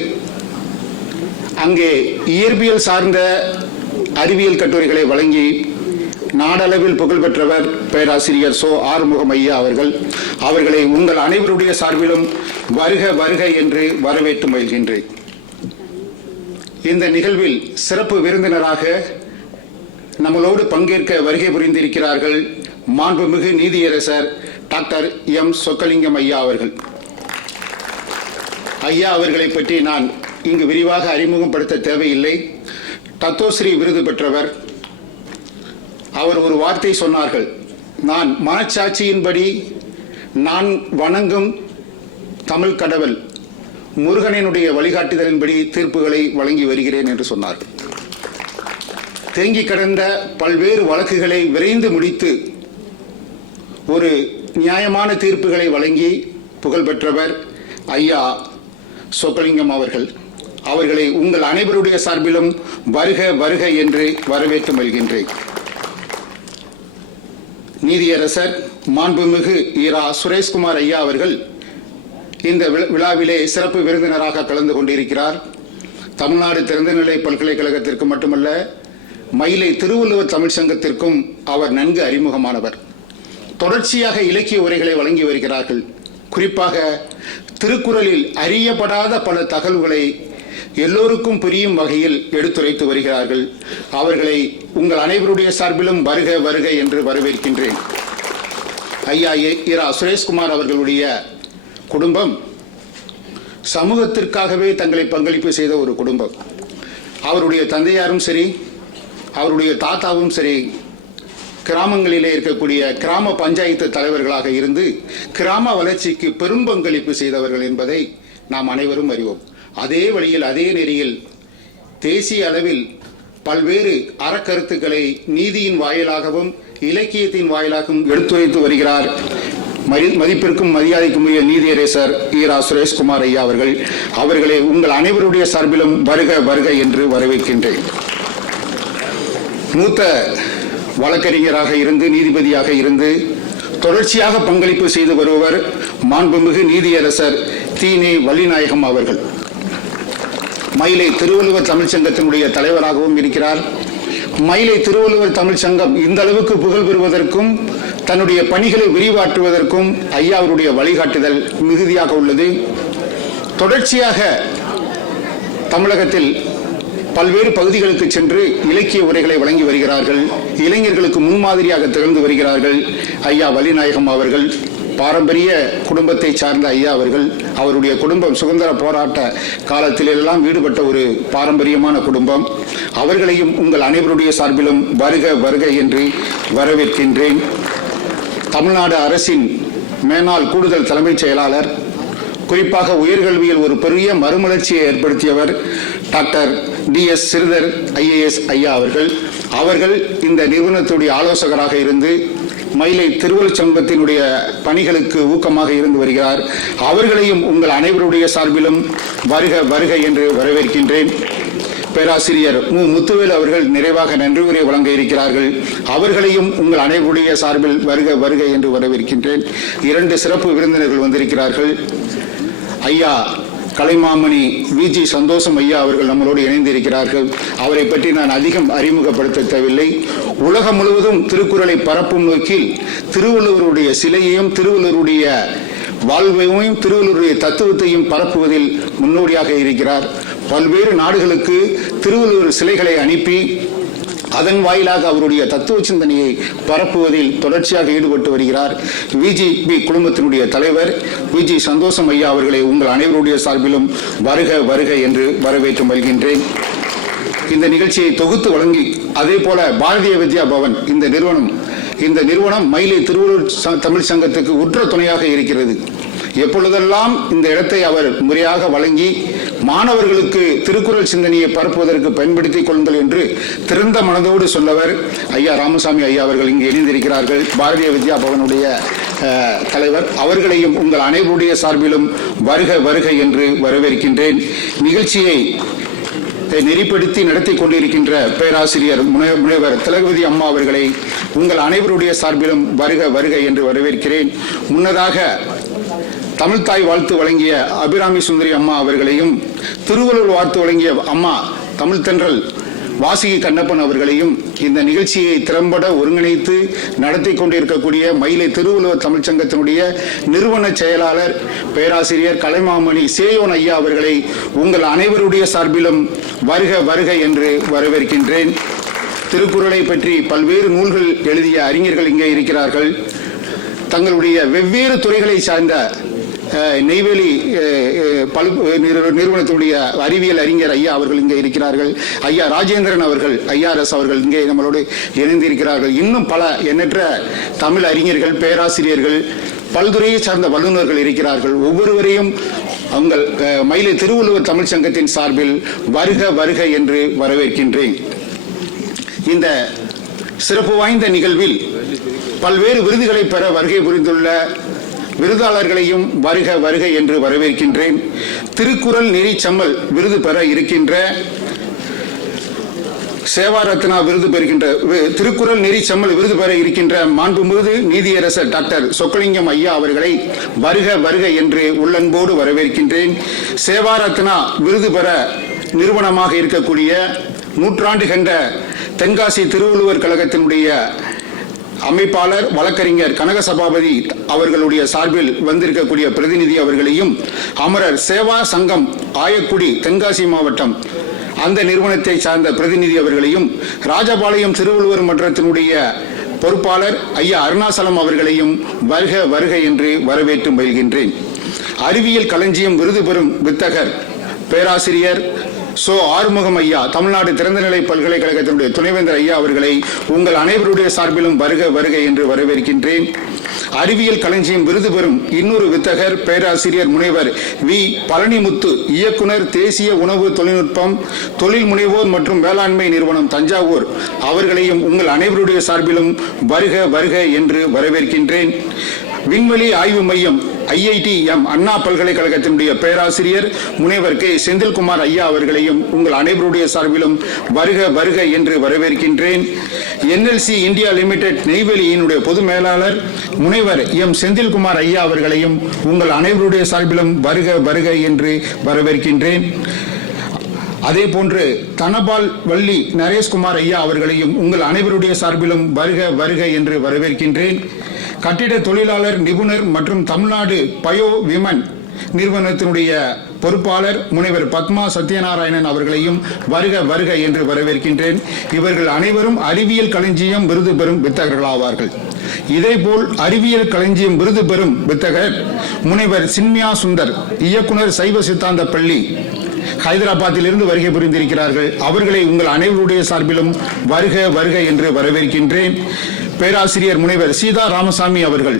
அங்கே இயற்பியல் சார்ந்த அறிவியல் கட்டுரைகளை வழங்கி நாடளவில் புகழ்பெற்றவர் பேராசிரியர் சோ ஆறுமுகம் ஐயா அவர்களை உங்கள் அனைவருடைய சார்பிலும் வருக வருக என்று வரவேற்று மகிழ்கின்றேன். இந்த நிகழ்வில் சிறப்பு விருந்தினராக நம்மளோடு பங்கேற்க வருகை புரிந்திருக்கிறார்கள் மாண்புமிகு நீதியரசர் டாக்டர் எம் சொக்கலிங்கம் ஐயா அவர்கள். ஐயா அவர்களை பற்றி நான் இங்கு விரிவாக அறிமுகப்படுத்த தேவையில்லை. தத்தோஸ்ரீ விருது பெற்றவர். அவர் ஒரு வார்த்தை சொன்னார்கள், நான் மனச்சாட்சியின்படி நான் வணங்கும் தமிழ் கடவுள் முருகனினுடைய வழிகாட்டுதலின்படி தீர்ப்புகளை வழங்கி வருகிறேன் என்று சொன்னார்கள். தேங்கி கிடந்த பல்வேறு வழக்குகளை விரைந்து முடித்து ஒரு நியாயமான தீர்ப்புகளை வழங்கி புகழ்பெற்றவர் ஐயா சொக்கலிங்கம் அவர்கள். அவர்களை உங்கள் அனைவருடைய சார்பிலும் வருக வருக என்று வரவேற்று மகிழ்கின்றேன். நீதியரசர் மாண்புமிகு இரா சுரேஷ்குமார் ஐயா அவர்கள் இந்த விழாவிலே சிறப்பு விருந்தினராக கலந்து கொண்டிருக்கிறார். தமிழ்நாடு திறந்தநிலை பல்கலைக்கழகத்திற்கு மட்டுமல்ல, மயிலை திருவள்ளுவர் தமிழ் சங்கத்திற்கும் அவர் நன்கு அறிமுகமானவர். தொடர்ச்சியாக இலக்கிய உரைகளை வழங்கி வருகிறார்கள். குறிப்பாக திருக்குறளில் அறியப்படாத பல தகவல்களை எல்லோருக்கும் புரியும் வகையில் எடுத்துரைத்து வருகிறார்கள். அவர்களை உங்கள் அனைவருடைய சார்பிலும் வருக வருக என்று வரவேற்கின்றேன். ஐயா இரா சுரேஷ்குமார் அவர்களுடைய குடும்பம் சமூகத்திற்காகவே தங்களை பங்களிப்பு செய்த ஒரு குடும்பம். அவருடைய தந்தையாரும் சரி, அவருடைய தாத்தாவும் சரி, கிராமங்களிலே இருக்கக்கூடிய கிராம பஞ்சாயத்து தலைவர்களாக இருந்து கிராம வளர்ச்சிக்கு பெரும் பங்களிப்பு செய்தவர்கள் என்பதை நாம் அனைவரும் அறிவோம். அதே வழியில், அதே நெறியில் தேசிய அளவில் பல்வேறு அறக்கருத்துக்களை நீதியின் வாயிலாகவும் இலக்கியத்தின் வாயிலாகவும் எடுத்துரைத்து வருகிறார் மதிப்பிற்கும் மரியாதைக்கும் உரிய நீதியரசர் இரா சுரேஷ்குமார் ஐயா அவர்கள். அவர்களை உங்கள் அனைவருடைய சார்பிலும் வருக வருக என்று வரவேற்கின்றேன். மூத்த வழக்கறிஞராக இருந்து, நீதிபதியாக இருந்து தொடர்ச்சியாக பங்களிப்பு செய்து வருபவர் மாண்புமிகு நீதியரசர் தீனே வள்ளிநாயகம் அவர்கள். மயிலை திருவள்ளுவர் தமிழ்ச்சங்கத்தினுடைய தலைவராகவும் இருக்கிறார். மயிலை திருவள்ளுவர் தமிழ்ச்சங்கம் இந்த அளவுக்கு புகழ் பெறுவதற்கும் தன்னுடைய பணிகளை விரிவாற்றுவதற்கும் ஐயா அவருடைய வழிகாட்டுதல் மிகுதியாக உள்ளது. தொடர்ச்சியாக தமிழகத்தில் பல்வேறு பகுதிகளுக்கு சென்று இலக்கிய உரைகளை வழங்கி வருகிறார்கள். இளைஞர்களுக்கு முன்மாதிரியாக திகழ்ந்து வருகிறார்கள். ஐயா வள்ளிநாயகம் அவர்கள் பாரம்பரிய குடும்பத்தை சார்ந்த ஐயா அவர்கள். அவருடைய குடும்பம் சுதந்திர போராட்ட காலத்திலெல்லாம் ஈடுபட்ட ஒரு பாரம்பரியமான குடும்பம். அவர்களையும் உங்கள் அனைவருடைய சார்பிலும் வருக வருக என்று வரவேற்கின்றேன். தமிழ்நாடு அரசின் மேனாள் கூடுதல் தலைமைச் செயலாளர், குறிப்பாக உயர்கல்வியில் ஒரு பெரிய மறுமலர்ச்சியை ஏற்படுத்தியவர் டாக்டர் DS சிறுதர் IAS ஐயா அவர்கள் இந்த நிறுவனத்துடைய ஆலோசகராக இருந்து மயிலை திருவள்ளுவர் சங்கத்தினுடைய பணிகளுக்கு ஊக்கமாக இருந்து வருகிறார். அவர்களையும் உங்கள் அனைவருடைய சார்பிலும் வருக வருக என்று வரவேற்கின்றேன். பேராசிரியர் முத்துவேல் அவர்கள் நிறைவாக நன்றி உரை வழங்க இருக்கிறார்கள். அவர்களையும் உங்கள் அனைவருடைய சார்பில் வருக வருக என்று வரவேற்கின்றேன். 2 சிறப்பு விருந்தினர்கள் வந்திருக்கிறார்கள். ஐயா கலைமாமணி VG சந்தோஷம் ஐயா அவர்கள் நம்மளோடு இணைந்திருக்கிறார்கள். அவரை பற்றி நான் அதிகம் அறிமுகப்படுத்த தேவையில்லை. உலகம் முழுவதும் திருக்குறளை பரப்பும் நோக்கில் திருவள்ளுவருடைய சிலையையும் திருவள்ளுவருடைய வாழ்வையும் திருவள்ளுவருடைய தத்துவத்தையும் பரப்புவதில் முன்னோடியாக இருக்கிறார். பல்வேறு நாடுகளுக்கு திருவள்ளுவர் சிலைகளை அனுப்பி அதன் வாயிலாக அவருடைய தத்துவ சிந்தனையை பரப்புவதில் தொடர்ச்சியாக ஈடுபட்டு வருகிறார். VGB குழுமத்தினுடைய தலைவர் VG சந்தோஷம் ஐயா அவர்களை உங்கள் அனைவருடைய சார்பிலும் வருக வருக என்று வரவேற்று மகிழ்கின்றேன். இந்த நிகழ்ச்சியை தொகுத்து வழங்கி அதே போல பாரதிய வித்யா பவன் இந்த நிறுவனம் மயிலை திருவள்ளுவர் தமிழ் சங்கத்துக்கு உற்ற துணையாக இருக்கிறது. எப்பொழுதெல்லாம் இந்த இடத்தை அவர் முறையாக வழங்கி மாணவர்களுக்கு திருக்குறள் சிந்தனையை பரப்புவதற்கு பயன்படுத்திக் கொள்ளுங்கள் என்று திறந்த மனதோடு சொல்லவர் ஐயா ராமசாமி ஐயா அவர்கள் இங்கு இணைந்திருக்கிறார்கள். பாரதிய வித்யா பவனுடைய தலைவர். அவர்களையும் உங்கள் அனைவருடைய சார்பிலும் வருக வருக என்று வரவேற்கின்றேன். நிகழ்ச்சியை நெறிப்படுத்தி நடத்தி கொண்டிருக்கின்ற பேராசிரியர் முனைவர் திலகவதி அம்மா அவர்களை உங்கள் அனைவருடைய சார்பிலும் வருக வருக என்று வரவேற்கிறேன். முன்னதாக தமிழ்தாய் வாழ்த்து வழங்கிய அபிராமி சுந்தரி அம்மா அவர்களையும், திருவள்ளுவர் வாழ்த்து வழங்கிய அம்மா தமிழ் தென்றல் வாசுகி கண்ணப்பன் அவர்களையும் இந்த நிகழ்ச்சியை திறம்பட ஒருங்கிணைத்து நடத்தி கொண்டிருக்கக்கூடிய மயிலை திருவள்ளுவர் தமிழ்ச்சங்கத்தினுடைய நிறுவன செயலாளர் பேராசிரியர் கலைமாமணி சேயோன் ஐயா அவர்களை உங்கள் அனைவருடைய சார்பிலும் வருக வருக என்று வரவேற்கின்றேன். திருக்குறளை பற்றி பல்வேறு நூல்கள் எழுதிய அறிஞர்கள் இங்கே இருக்கிறார்கள். தங்களுடைய வெவ்வேறு துறைகளை சார்ந்த நெய்வேலி நிறுவனத்தினுடைய அறிவியல் அறிஞர் ஐயா அவர்கள் இங்கே இருக்கிறார்கள். ஐயா ராஜேந்திரன் அவர்கள் IRS அவர்கள் இங்கே நம்மளோடு இணைந்திருக்கிறார்கள். இன்னும் பல எண்ணற்ற தமிழ் அறிஞர்கள், பேராசிரியர்கள், பல்துறையை சார்ந்த வல்லுநர்கள் இருக்கிறார்கள். ஒவ்வொருவரையும் உங்கள் மயிலை திருவள்ளுவர் தமிழ் சங்கத்தின் சார்பில் வருக வருக என்று வரவேற்கின்றேன். இந்த சிறப்பு வாய்ந்த நிகழ்வில் பல்வேறு விருதுகளை பெற வருகை புரிந்துள்ள விருதாளர்களையும் வருக வருக என்று வரவேற்கின்றேன். திருக்குறள் நெறி செம்மல் விருது பெற இருக்கின்ற சேவாரத்னா விருது பெறுகின்ற திருக்குறள் நெறி செம்மல் விருது பெற இருக்கின்ற மாண்புமிகு நீதியரசர் டாக்டர் சொக்கலிங்கம் ஐயா அவர்களை வருக வருக என்று உள்ளன்போடு வரவேற்கின்றேன். சேவாரத்னா விருது பெற நிறுவனமாக இருக்கக்கூடிய நூற்றாண்டு கண்ட தென்காசி திருவள்ளுவர் கழகத்தினுடைய அமைப்பாளர் வழக்கறிஞர் கனக சபாபதி அவர்களுடைய சார்பில் வந்திருக்கக்கூடிய பிரதிநிதி அவர்களையும், அமரர் சேவா சங்கம் ஆயக்குடி தென்காசி மாவட்டம் அந்த நிறுவனத்தை சார்ந்த பிரதிநிதி அவர்களையும், ராஜபாளையம் திருவள்ளுவர் மன்றத்தினுடைய பொறுப்பாளர் ஐயா அருணாசலம் அவர்களையும் வருக வருக என்று வரவேற்று மகிழ்கின்றேன். அறிவியல் களஞ்சியம் விருது பெறும் வித்தகர் பேராசிரியர் ஆறுமுகம் ஐயா, தமிழ்நாடு திறந்தநிலை பல்கலைக்கழகத்தினுடைய துணைவேந்தர் ஐயா அவர்களை உங்கள் அனைவருடைய சார்பிலும் வருக வருக என்று வரவேற்கின்றேன். அறிவியல் களஞ்சியம் விருது பெறும் இன்னொரு வித்தகர் பேராசிரியர் முனைவர் வி பழனிமுத்து, இயக்குனர், தேசிய உணவு தொழில்நுட்பம் தொழில் முனைவோர் மற்றும் வேளாண்மை நிறுவனம் தஞ்சாவூர் அவர்களையும் உங்கள் அனைவருடைய சார்பிலும் வருக வருக என்று வரவேற்கின்றேன். விண்வெளி ஆய்வு மையம் IITM அண்ணா பல்கலைக்கழகத்தினுடைய பேராசிரியர் முனைவர் கே செந்தில்குமார் ஐயா அவர்களையும் உங்கள் அனைவருடைய சார்பிலும் வருக வருக என்று வரவேற்கின்றேன். NLC இந்தியா லிமிடெட் நெய்வேலியினுடைய பொது மேலாளர் முனைவர் எம் செந்தில்குமார் ஐயா அவர்களையும் உங்கள் அனைவருடைய சார்பிலும் வருக வருக என்று வரவேற்கின்றேன். அதே போன்று தனபால் வள்ளி நரேஷ்குமார் ஐயா அவர்களையும் உங்கள் அனைவருடைய சார்பிலும் வருக வருக என்று வரவேற்கின்றேன். கட்டிட தொழிலாளர் நிபுணர் மற்றும் தமிழ்நாடு பயோ விமன் நிறுவனத்தினுடைய பொறுப்பாளர் முனைவர் பத்மா சத்யநாராயணன் அவர்களையும் வருக வருக என்று வரவேற்கின்றேன். இவர்கள் அனைவரும் அறிவியல் களஞ்சியம் விருது பெறும் வித்தகர்களாவார்கள். இதேபோல் அறிவியல் களஞ்சியம் விருது பெறும் வித்தகர் முனைவர் சின்மியா சுந்தர், இயக்குனர் சைவ சித்தாந்த பள்ளி ஹைதராபாத்தில் இருந்து வருகை புரிந்திருக்கிறார்கள். அவர்களை உங்கள் அனைவருடைய சார்பிலும் வருக வருக என்று வரவேற்கின்றேன். பேராசிரியர் முனைவர் சீதா ராமசாமி அவர்கள்,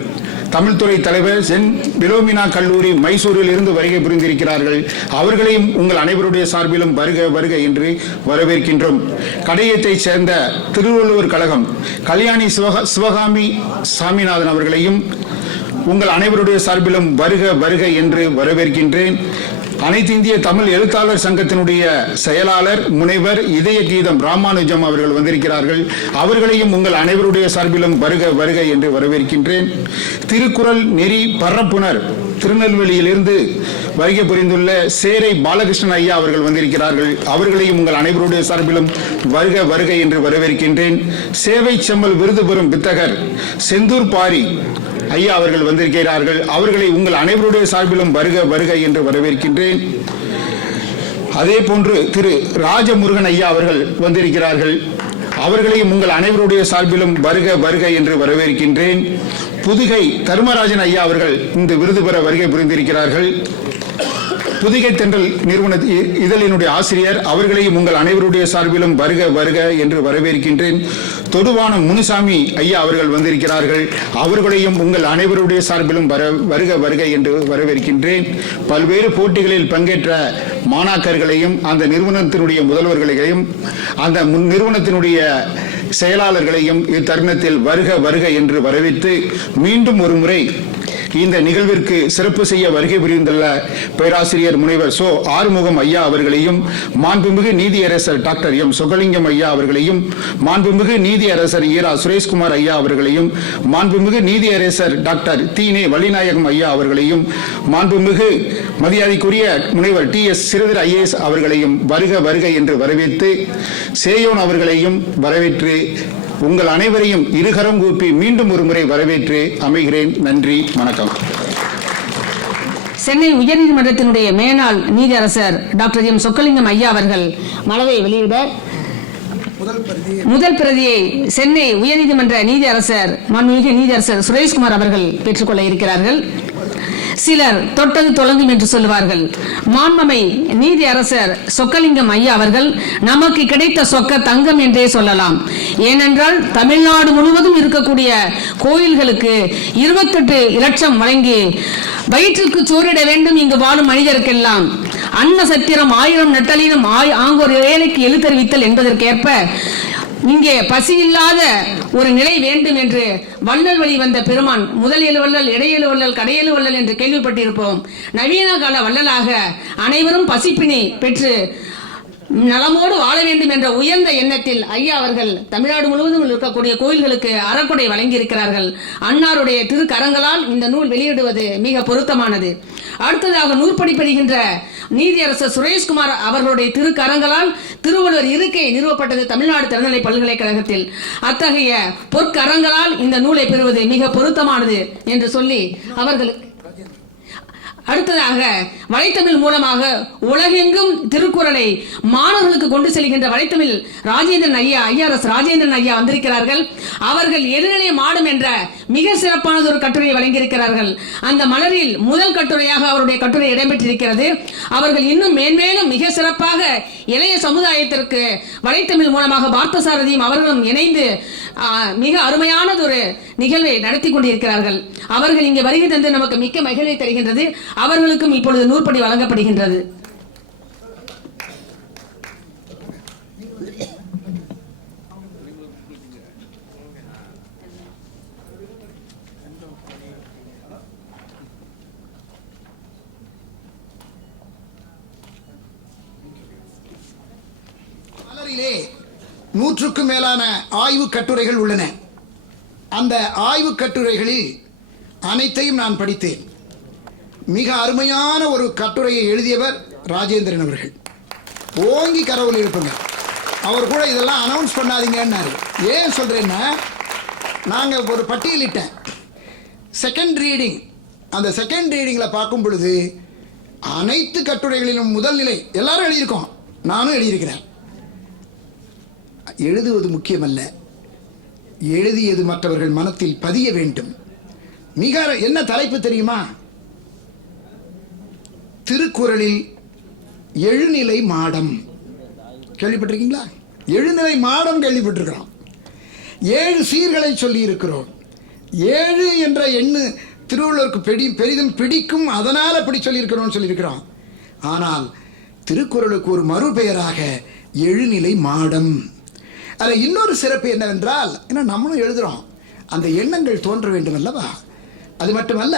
தமிழ்துறை தலைவர் சென்ட் பிலோமினா கல்லூரி மைசூரில் இருந்து வருகை புரிந்திருக்கிறார்கள். அவர்களையும் உங்கள் அனைவருடைய சார்பிலும் வருக வருக என்று வரவேற்கின்றோம். கடையத்தைச் சேர்ந்த திருவள்ளுவர் கழகம் கல்யாணி சிவகாமி சாமிநாதன் அவர்களையும் உங்கள் அனைவருடைய சார்பிலும் வருக வருக என்று வரவேற்கின்றேன். அனைத்து இந்திய தமிழ் எழுத்தாளர் சங்கத்தினுடைய செயலாளர் முனைவர் இதய கீதம் ராமானுஜம் அவர்கள் வந்திருக்கிறார்கள். அவர்களையும் உங்கள் அனைவருடைய சார்பிலும் வருக வருக என்று வரவேற்கின்றேன். திருக்குறள் நெறி பரப்புனர் திருநெல்வேலியிலிருந்து வருகை புரிந்துள்ள சேரை பாலகிருஷ்ணன் ஐயா அவர்கள் வந்திருக்கிறார்கள். அவர்களையும் உங்கள் அனைவருடைய சார்பிலும் வருக வருக என்று வரவேற்கின்றேன். சேவை செம்மல் விருது பெறும் வித்தகர் செந்தூர் பாரி ஐயா அவர்கள் வந்திருக்கிறார்கள். அவர்களை உங்கள் அனைவருடைய சார்பிலும் வருக வருக என்று வரவேற்கின்றேன். அதே போன்று திரு ராஜமுருகன் ஐயா அவர்கள் வந்திருக்கிறார்கள். அவர்களையும் உங்கள் அனைவருடைய சார்பிலும் வருக வருக என்று வரவேற்கின்றேன். புதுகை தர்மராஜன் ஐயா அவர்கள் இந்த விருது பெற வருகை புரிந்திருக்கிறார்கள். புதுகை தென்றல் நிறுவன இதழினுடைய ஆசிரியர், அவர்களையும் உங்கள் அனைவருடைய சார்பிலும் வருக வருக என்று வரவேற்கின்றேன். தொடுவானம் முனுசாமி ஐயா அவர்கள் வந்திருக்கிறார்கள். அவர்களையும் உங்கள் அனைவருடைய சார்பிலும் வருக வருக என்று வரவேற்கின்றேன். பல்வேறு போட்டிகளில் பங்கேற்ற மாணாக்கர்களையும் அந்த நிறுவனத்தினுடைய முதல்வர்களையும் அந்த நிறுவனத்தினுடைய செயலாளர்களையும் இத்தருணத்தில் வருக வருக என்று வரவேற்று மீண்டும் ஒரு முறை இந்த நிகழ்விற்கு சிறப்பு செய்ய வருகை புரிந்துள்ள பேராசிரியர் முனைவர் ஆறுமுகம் ஐயா அவர்களையும், மாண்புமிகு நீதியரசர் டாக்டர் எம் சொக்கலிங்கம் ஐயா அவர்களையும், மாண்புமிகு நீதியரசர் ஈரா சுரேஷ்குமார் ஐயா அவர்களையும், மாண்புமிகு நீதியரசர் டாக்டர் தீனே வள்ளிநாயகம் ஐயா அவர்களையும், மாண்புமிகு மரியாதைக்குரிய முனைவர் TS சிறுதர் IAS அவர்களையும் வருக வருக என்று வரவேற்று, சேயோன் அவர்களையும் வரவேற்று உங்கள் அனைவரையும் இருகரம் கூப்பி மீண்டும் ஒரு முறை வரவேற்று அமைகிறேன். நன்றி, வணக்கம். சென்னை உயர்நீதிமன்றத்தினுடைய மேனாள் நீதியரசர் டாக்டர் எம் சொக்கலிங்கம் ஐயா அவர்கள் மலரை வெளியிட முதல் பிரதியை சென்னை உயர்நீதிமன்ற நீதியரசர் மாண்புமிகு நீதியரசர் சுரேஷ்குமார் அவர்கள் பெற்றுக்கொள்ள இருக்கிறார்கள். சிலர் தொட்டது தொடங்கும் என்று சொல்லுவார்கள். மாண்பமை நீதி அரசர் சொக்கலிங்கம் ஐயா அவர்கள் நமக்கு கிடைத்த சொக்க தங்கம் என்றே சொல்லலாம். ஏனென்றால் தமிழ்நாடு முழுவதும் இருக்கக்கூடிய கோயில்களுக்கு 28 லட்சம் வழங்கி வயிற்றுக்கு சோறிட வேண்டும் இங்கு வாழும் மனிதருக்கெல்லாம் அன்ன சத்திரம் 1000 நெட்டலினும் ஆங்கோர் ஏழைக்கு எழுத்தறிவித்தல் என்பதற்கேற்ப இங்கே பசி இல்லாத ஒரு நிலை வேண்டும் என்று வள்ளல் வழி வந்த பெருமான் முதலியல் வள்ளல், இடையேழு வள்ளல், கடையேழு வள்ளல் என்று கேள்விப்பட்டிருப்போம். நவீன கால வள்ளலாக அனைவரும் பசிப்பினி பெற்று நலமோடு வாழ வேண்டும் என்ற உயர்ந்த எண்ணத்தில் ஐயா அவர்கள் தமிழ்நாடு முழுவதும் இருக்கக்கூடிய கோயில்களுக்கு அறக்கொடை வழங்கி இருக்கிறார்கள். அன்னாருடைய திருக்கரங்களால் இந்த நூல் வெளியிடுவது மிக பொருத்தமானது. அடுத்ததாக நூற்படி பெறுகின்ற நீதியரசர் சுரேஷ்குமார் அவர்களுடைய திருக்கரங்களால் திருவள்ளுவர் இருக்கை நிறுவப்பட்டது தமிழ்நாடு திறநிலை பல்கலைக்கழகத்தில். அத்தகைய பொற்கரங்களால் இந்த நூலை பெறுவது மிக பொருத்தமானது என்று சொல்லி அவர்களுக்கு அடுத்ததாக வலைத்தமிழ் மூலமாக உலகெங்கும் திருக்குறளை மாணவர்களுக்கு கொண்டு செல்கின்ற வலைத்தமிழ் ராஜேந்திரன் ஐயா, ஐஆர்எஸ் ராஜேந்திரன் ஐயா வந்திருக்கிறார்கள். அவர்கள் எதிர்நிலை மாடும் என்ற மிக சிறப்பானது ஒரு கட்டுரையை வழங்கியிருக்கிறார்கள். அந்த மலரில் முதல் கட்டுரையாக அவருடைய கட்டுரை இடம்பெற்றிருக்கிறது. அவர்கள் இன்னும் மேன்மேலும் மிக சிறப்பாக இளைய சமுதாயத்திற்கு வலைத்தமிழ் மூலமாக பார்த்தசாரதியும் அவர்களும் இணைந்து மிக அருமையானது ஒரு நிகழ்வை நடத்தி கொண்டிருக்கிறார்கள். அவர்கள் இங்கே வருகை தந்து நமக்கு மிக்க மகிழ்வை தருகின்றது. அவர்களுக்கும் இப்பொழுது நூற்படி வழங்கப்படுகின்றது. மலரிலே 100க்கும் மேலான ஆய்வு கட்டுரைகள் உள்ளன. அந்த ஆய்வு கட்டுரைகளில் அனைத்தையும் நான் படித்தேன். மிக அருமையான ஒரு கட்டுரையை எழுதியவர் ராஜேந்திரன் அவர்கள். ஓங்கி கரவொலி இருப்புங்க. அவர் கூட இதெல்லாம் அனௌன்ஸ் பண்ணாதீங்கன்னாரு. ஏன் சொல்றேன்னா, நாங்கள் ஒரு பட்டியலிட்டேன் செகண்ட் ரீடிங். அந்த செகண்ட் ரீடிங்கில் பார்க்கும் பொழுது அனைத்து கட்டுரைகளிலும் முதல் நிலை எல்லாரும் எழுதியிருக்கோம், நானும் எழுதியிருக்கிறேன். எழுதுவது முக்கியமல்ல, எழுதியது மற்றவர்கள் மனத்தில் பதிய வேண்டும். மிக என்ன தலைப்பு தெரியுமா? திருக்குறளில் எழுநிலை மாடம். கேள்விப்பட்டிருக்கீங்களா? எழுநிலை மாடம் கேள்விப்பட்டிருக்கிறோம். 7 சீர்களை சொல்லி இருக்கிறோம். 7 என்ற எண்ணு திருவள்ளுவருக்கு பெரிதும் பிடிக்கும், அதனால் அப்படி சொல்லியிருக்கிறோம் சொல்லியிருக்கிறோம். ஆனால் திருக்குறளுக்கு ஒரு மறுபெயராக எழுநிலை மாடம். அதில் இன்னொரு சிறப்பு என்னவென்றால், ஏன்னா நம்மளும் எழுதுகிறோம், அந்த எண்ணங்கள் தோன்ற வேண்டும் அல்லவா? அது மட்டுமல்ல,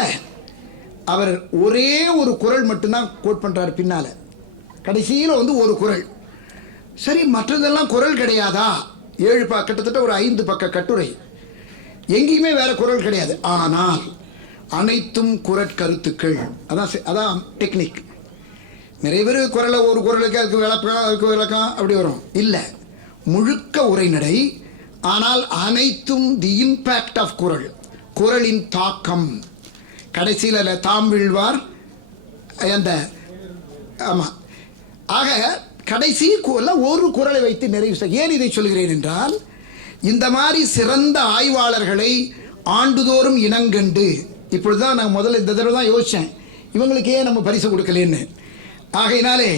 அவர் ஒரே ஒரு குறள் மட்டும்தான் கோட் பண்ணுறார் பின்னால். கடைசியில் ஒரு குறள். சரி, மற்றதெல்லாம் குறள் கிடையாதா? 7 கிட்டத்தட்ட ஒரு 5 பக்க கட்டுரை, எங்கேயுமே வேற குறள் கிடையாது. ஆனால் அனைத்தும் குறட்கருத்துக்கள். அதான் டெக்னிக். நிறைய பேர் குறளை ஒரு குறளுக்கு அதுக்கு விளக்கம் அப்படி வரும். இல்லை, முழுக்க உரைநடை. ஆனால் அனைத்தும் தி இம்பேக்ட் ஆஃப் குறள், குறளின் தாக்கம். கடைசியில் தாம் வீழ்வார் அந்த ஆமாம். ஆக கடைசி ஒரு குறளை வைத்து நிறைவு. ஏன் இதை சொல்கிறேன் என்றால், இந்த மாதிரி சிறந்த ஆய்வாளர்களை ஆண்டுதோறும் இனங்கண்டு, இப்பொழுதுதான் நான் முதல்ல இந்த தடவை தான் யோசித்தேன், இவங்களுக்கு ஏன் நம்ம பரிசு கொடுக்கலன்னு. ஆகையினாலே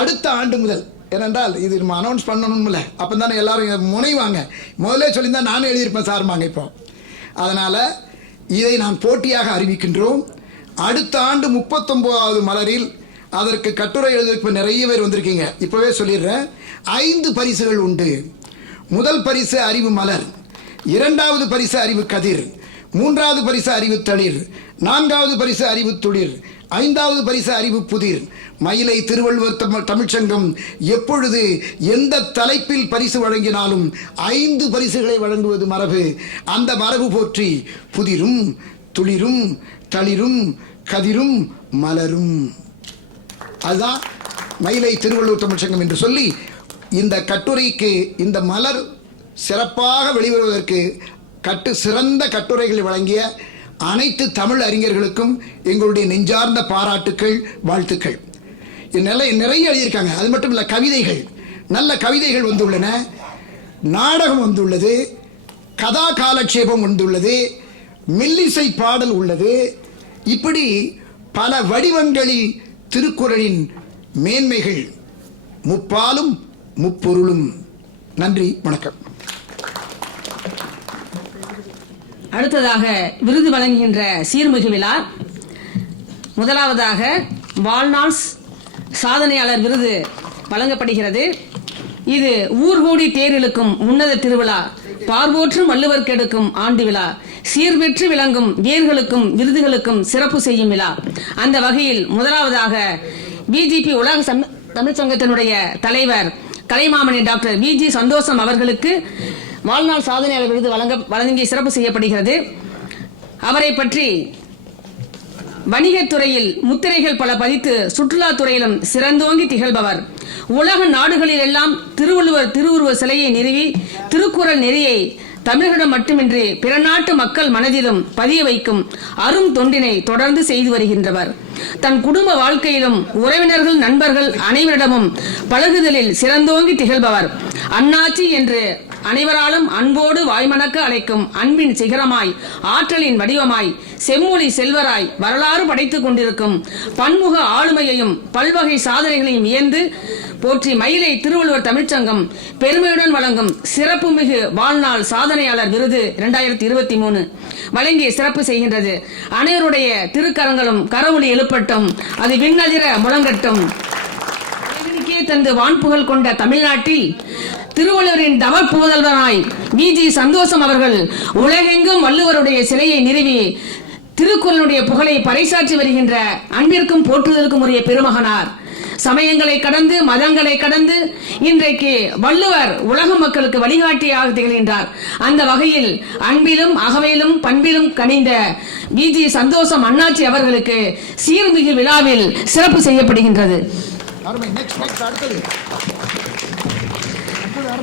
அடுத்த ஆண்டு முதல், ஏனென்றால் இது நம்ம அனௌன்ஸ் பண்ணணும்ல, அப்போ தானே எல்லாரும் முனைவாங்க. முதல்ல சொல்லியிருந்தால் நானும் எழுதியிருப்பேன் சார்மாங்க. இப்போ அதனால் இதை நான் போட்டியாக அறிவிக்கின்றோம். அடுத்த ஆண்டு 39வது மலரில் அதற்கு கட்டுரை எழுதுவதற்கு நிறைய பேர் வந்திருக்கீங்க. இப்போவே சொல்லிடுறேன், 5 பரிசுகள் உண்டு. முதல் பரிசு அறிவு மலர், 2வது பரிசு அறிவு கதிர், 3வது பரிசு அறிவு தளிர், 4வது பரிசு அறிவு துளிர், 5வது பரிசு அறிவு புதிர். மயிலை திருவள்ளுவர் தமிழ்ச்சங்கம் எப்பொழுது எந்த தலைப்பில் பரிசு வழங்கினாலும் 5 பரிசுகளை வழங்குவது மரபு. அந்த மரபு போற்றி புதிரும் துளிரும் தளிரும் கதிரும் மலரும். அதுதான் மயிலை திருவள்ளுவர் தமிழ்ச்சங்கம் என்று சொல்லி, இந்த கட்டுரைக்கு, இந்த மலர் சிறப்பாக வெளிவருவதற்கு சிறந்த கட்டுரைகளை வழங்கிய அனைத்து தமிழ் அறிஞர்களுக்கும் எங்களுடைய நெஞ்சார்ந்த பாராட்டுக்கள், வாழ்த்துக்கள். நிறைய எழுதியிருக்காங்க. அது மட்டும் இல்லை, கவிதைகள், நல்ல கவிதைகள் வந்துள்ளன, நாடகம் வந்துள்ளது, கதா காலட்சேபம் வந்துள்ளது, மெல்லிசை பாடல் உள்ளது. இப்படி பல வடிவங்களில் திருக்குறளின் மேன்மைகள் முப்பாலும் முப்பொருளும். நன்றி, வணக்கம். அடுத்ததாக விருது வழங்குகின்ற சீர்மிகு விழா. முதலாவதாக வாழ்நாள் சாதனையாளர் விருது வழங்கப்படுகிறது. இது ஊர்கூடி தேரிழுக்கும் உன்னத திருவிழா, பார்வோற்றும் வள்ளுவர் கெடுக்கும் ஆண்டு விழா, சீர்பெற்று விளங்கும் வேர்களுக்கும் விருதுகளுக்கும் சிறப்பு செய்யும் விழா. அந்த வகையில் முதலாவதாக பிஜேபி உலக தமிழ்ச்சங்கத்தினுடைய தலைவர் கலைமாமணி டாக்டர் வி.ஜி. சந்தோஷம் அவர்களுக்கு வாழ்நாள் சாதனையாளர் விருது வழங்கி சிறப்பு செய்யப்படுகிறது. அவரை பற்றி வணிகத்துறையில் முத்திரைகள் பல பதித்து சுற்றுலாத்துறையிலும் சிறந்தோங்கி திகழ்பவர். உலக நாடுகளில் எல்லாம் திருவள்ளுவர் திருவுருவ சிலையை நிறுவி திருக்குறள் நெறியை தமிழர்களிடம் மட்டுமின்றி பிற நாட்டு மக்கள் மனதிலும் பதிய வைக்கும் அரும் தொண்டினை தொடர்ந்து செய்து வருகின்றவர். தன் குடும்ப வாழ்க்கையிலும் உறவினர்கள் நண்பர்கள் அனைவரிடமும் பழகுதலில் சிறந்தோங்கி திகழ்பவர். அண்ணாச்சி என்று அனைவராலும் அன்போடு வாய்மணக்க அழைக்கும் அன்பின் சிகரமாய், ஆற்றலின் வடிவமாய், செம்மொழி செல்வராய் வரலாறு படைத்துக் கொண்டிருக்கும் பன்முக ஆளுமையையும் பல்வகை சாதனைகளையும் வியந்து போற்றி மயிலை திருவள்ளுவர் தமிழ்ச்சங்கம் பெருமையுடன் வழங்கும் சிறப்புமிகு வாழ்நாள் சாதனையாளர் விருது 2023 வழங்கி சிறப்பு செய்கின்றது. அனைவருடைய திருக்கரங்களும் கரவொலி எழுப்பட்டும், அது விண்ணதிர முழங்கட்டும். தந்து வான்புகழ் கொண்ட தமிழ்நாட்டில் திருவள்ளுவரின் தவ புதல்வராய் வி.ஜி. சந்தோஷம் அவர்கள் உலகெங்கும் வள்ளுவருடைய சிலையை நிறுவி திருக்குறளுடைய புகழை பறைசாற்றி வருகின்ற அன்பிற்கும் போற்றுதலுக்கும் உரிய பெருமகனார். சமயங்களை கடந்து மதங்களை கடந்து இன்றைக்கு வள்ளுவர் உலக மக்களுக்கு வழிகாட்டியாக திகழ்கின்றார். அந்த வகையில் அன்பிலும் அகவையிலும் பண்பிலும் கனிந்த வி.ஜி. சந்தோஷம் அண்ணாச்சி அவர்களுக்கு சீர்மிகு விழாவில் சிறப்பு செய்யப்படுகின்றது.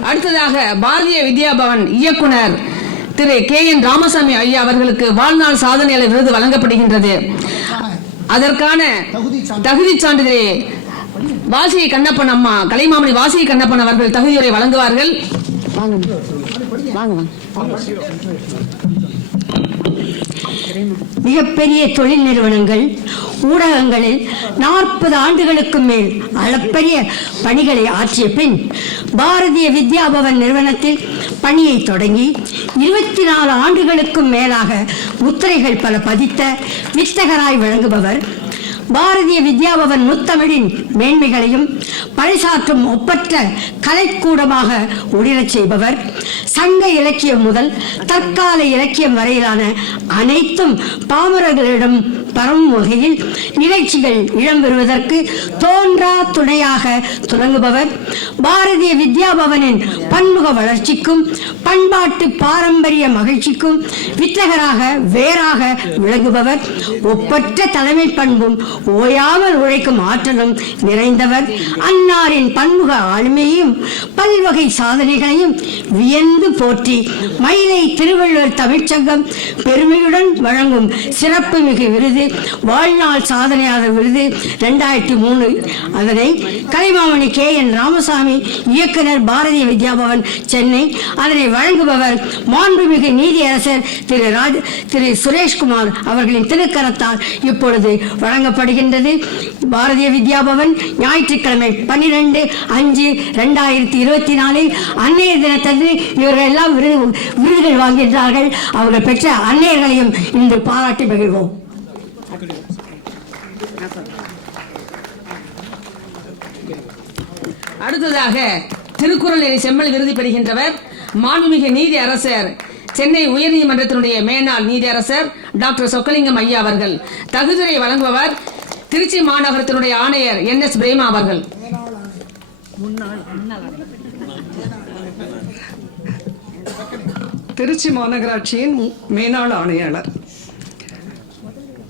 அடுத்ததாக பாரதிய வித்யா பவன் இயக்குனர் திரு K.N. ராமசாமி ஐயா அவர்களுக்கு வாழ்நாள் சாதனையாளர் விருது வழங்கப்படுகின்றது. அதற்கான தகுதி சான்றிதழை வாசி கண்ணப்பன் அம்மா கலைமாமணி வாசி கண்ணப்பன் அவர்கள் தகுதியுரை வழங்குவார்கள். மிகப்பெரிய தொழில் நிறுவனங்கள் ஊடகங்களில் 40 ஆண்டுகளுக்கு மேல் அளப்பரிய பணிகளை ஆற்றிய பின் பாரதிய வித்யா பவன் நிறுவனத்தில் பணியை தொடங்கி 24 ஆண்டுகளுக்கும் மேலாக முத்திரைகள் பல பதித்த வித்தகராய் விளங்குபவர். பாரதிய வித்யா பவன் முத்தமிழின் மேன்மைகளையும் பறைசாற்றும் ஒப்பற்ற கலைக்கூடமாக ஒளிரச் செய்பவர். சங்க இலக்கியம் முதல் தற்கால இலக்கியம் வரையிலான அனைத்தும் பாமரர்களிடம் பரவும் வகையில் நிகழ்ச்சிகள் இடம்பெறுவதற்கு தோன்றா துணையாக துணங்குபவர். பாரதிய வித்யா பவனின் பன்முக வளர்ச்சிக்கும் பண்பாட்டு பாரம்பரிய மகிழ்ச்சிக்கும் வித்தகராக வேறாக விளங்குபவர். ஒப்பற்ற தலைமை பண்பும் ஓயாமல் உழைக்கும் ஆற்றலும் நிறைந்தவர். அன்னாரின் பன்முக ஆளுமையையும் பல்வகை சாதனைகளையும் வியந்து போற்றி மயிலை திருவள்ளுவர் தமிழ்ச்சங்கம் பெருமையுடன் வழங்கும் சிறப்பு மிகு விருது வாழ்நாள் சாதனையாளர் விருது 2003. அதனை கலைமாமணி K.N. ராமசாமி இயக்குனர் பாரதிய வித்யா பவன் சென்னை. அதனை வழங்குபவர் மாண்புமிகு நீதியரசர் திரு சுரேஷ்குமார் அவர்களின் திருக்கரத்தால் இப்பொழுது வழங்கப்படுகின்றது. பாரதிய வித்யா பவன் ஞாயிற்றுக்கிழமை 12/5/2024 அன்னையர் தினத்தன்று இவர்கள் எல்லாம் விருதுகள் வாங்குகின்றார்கள். அவர்கள் பெற்ற அன்னையர்களையும் இன்று பாராட்டி மகிழ்வோம். அடுத்ததாக திருக்குறள் நெறி செம்மல் விருது பெறுகின்றவர் மாண்புமிகு நீதி அரசர் சென்னை உயர்நீதிமன்றத்தினுடைய மேனாள் நீதியரசர் டாக்டர் சொக்கலிங்கம் ஐயா அவர்கள். தகுதியை வழங்குபவர் திருச்சி மாநகரத்தினுடைய ஆணையர் N.S. பிரேமா அவர்கள். திருச்சி மாநகராட்சியின் மேனாள் ஆணையாளர்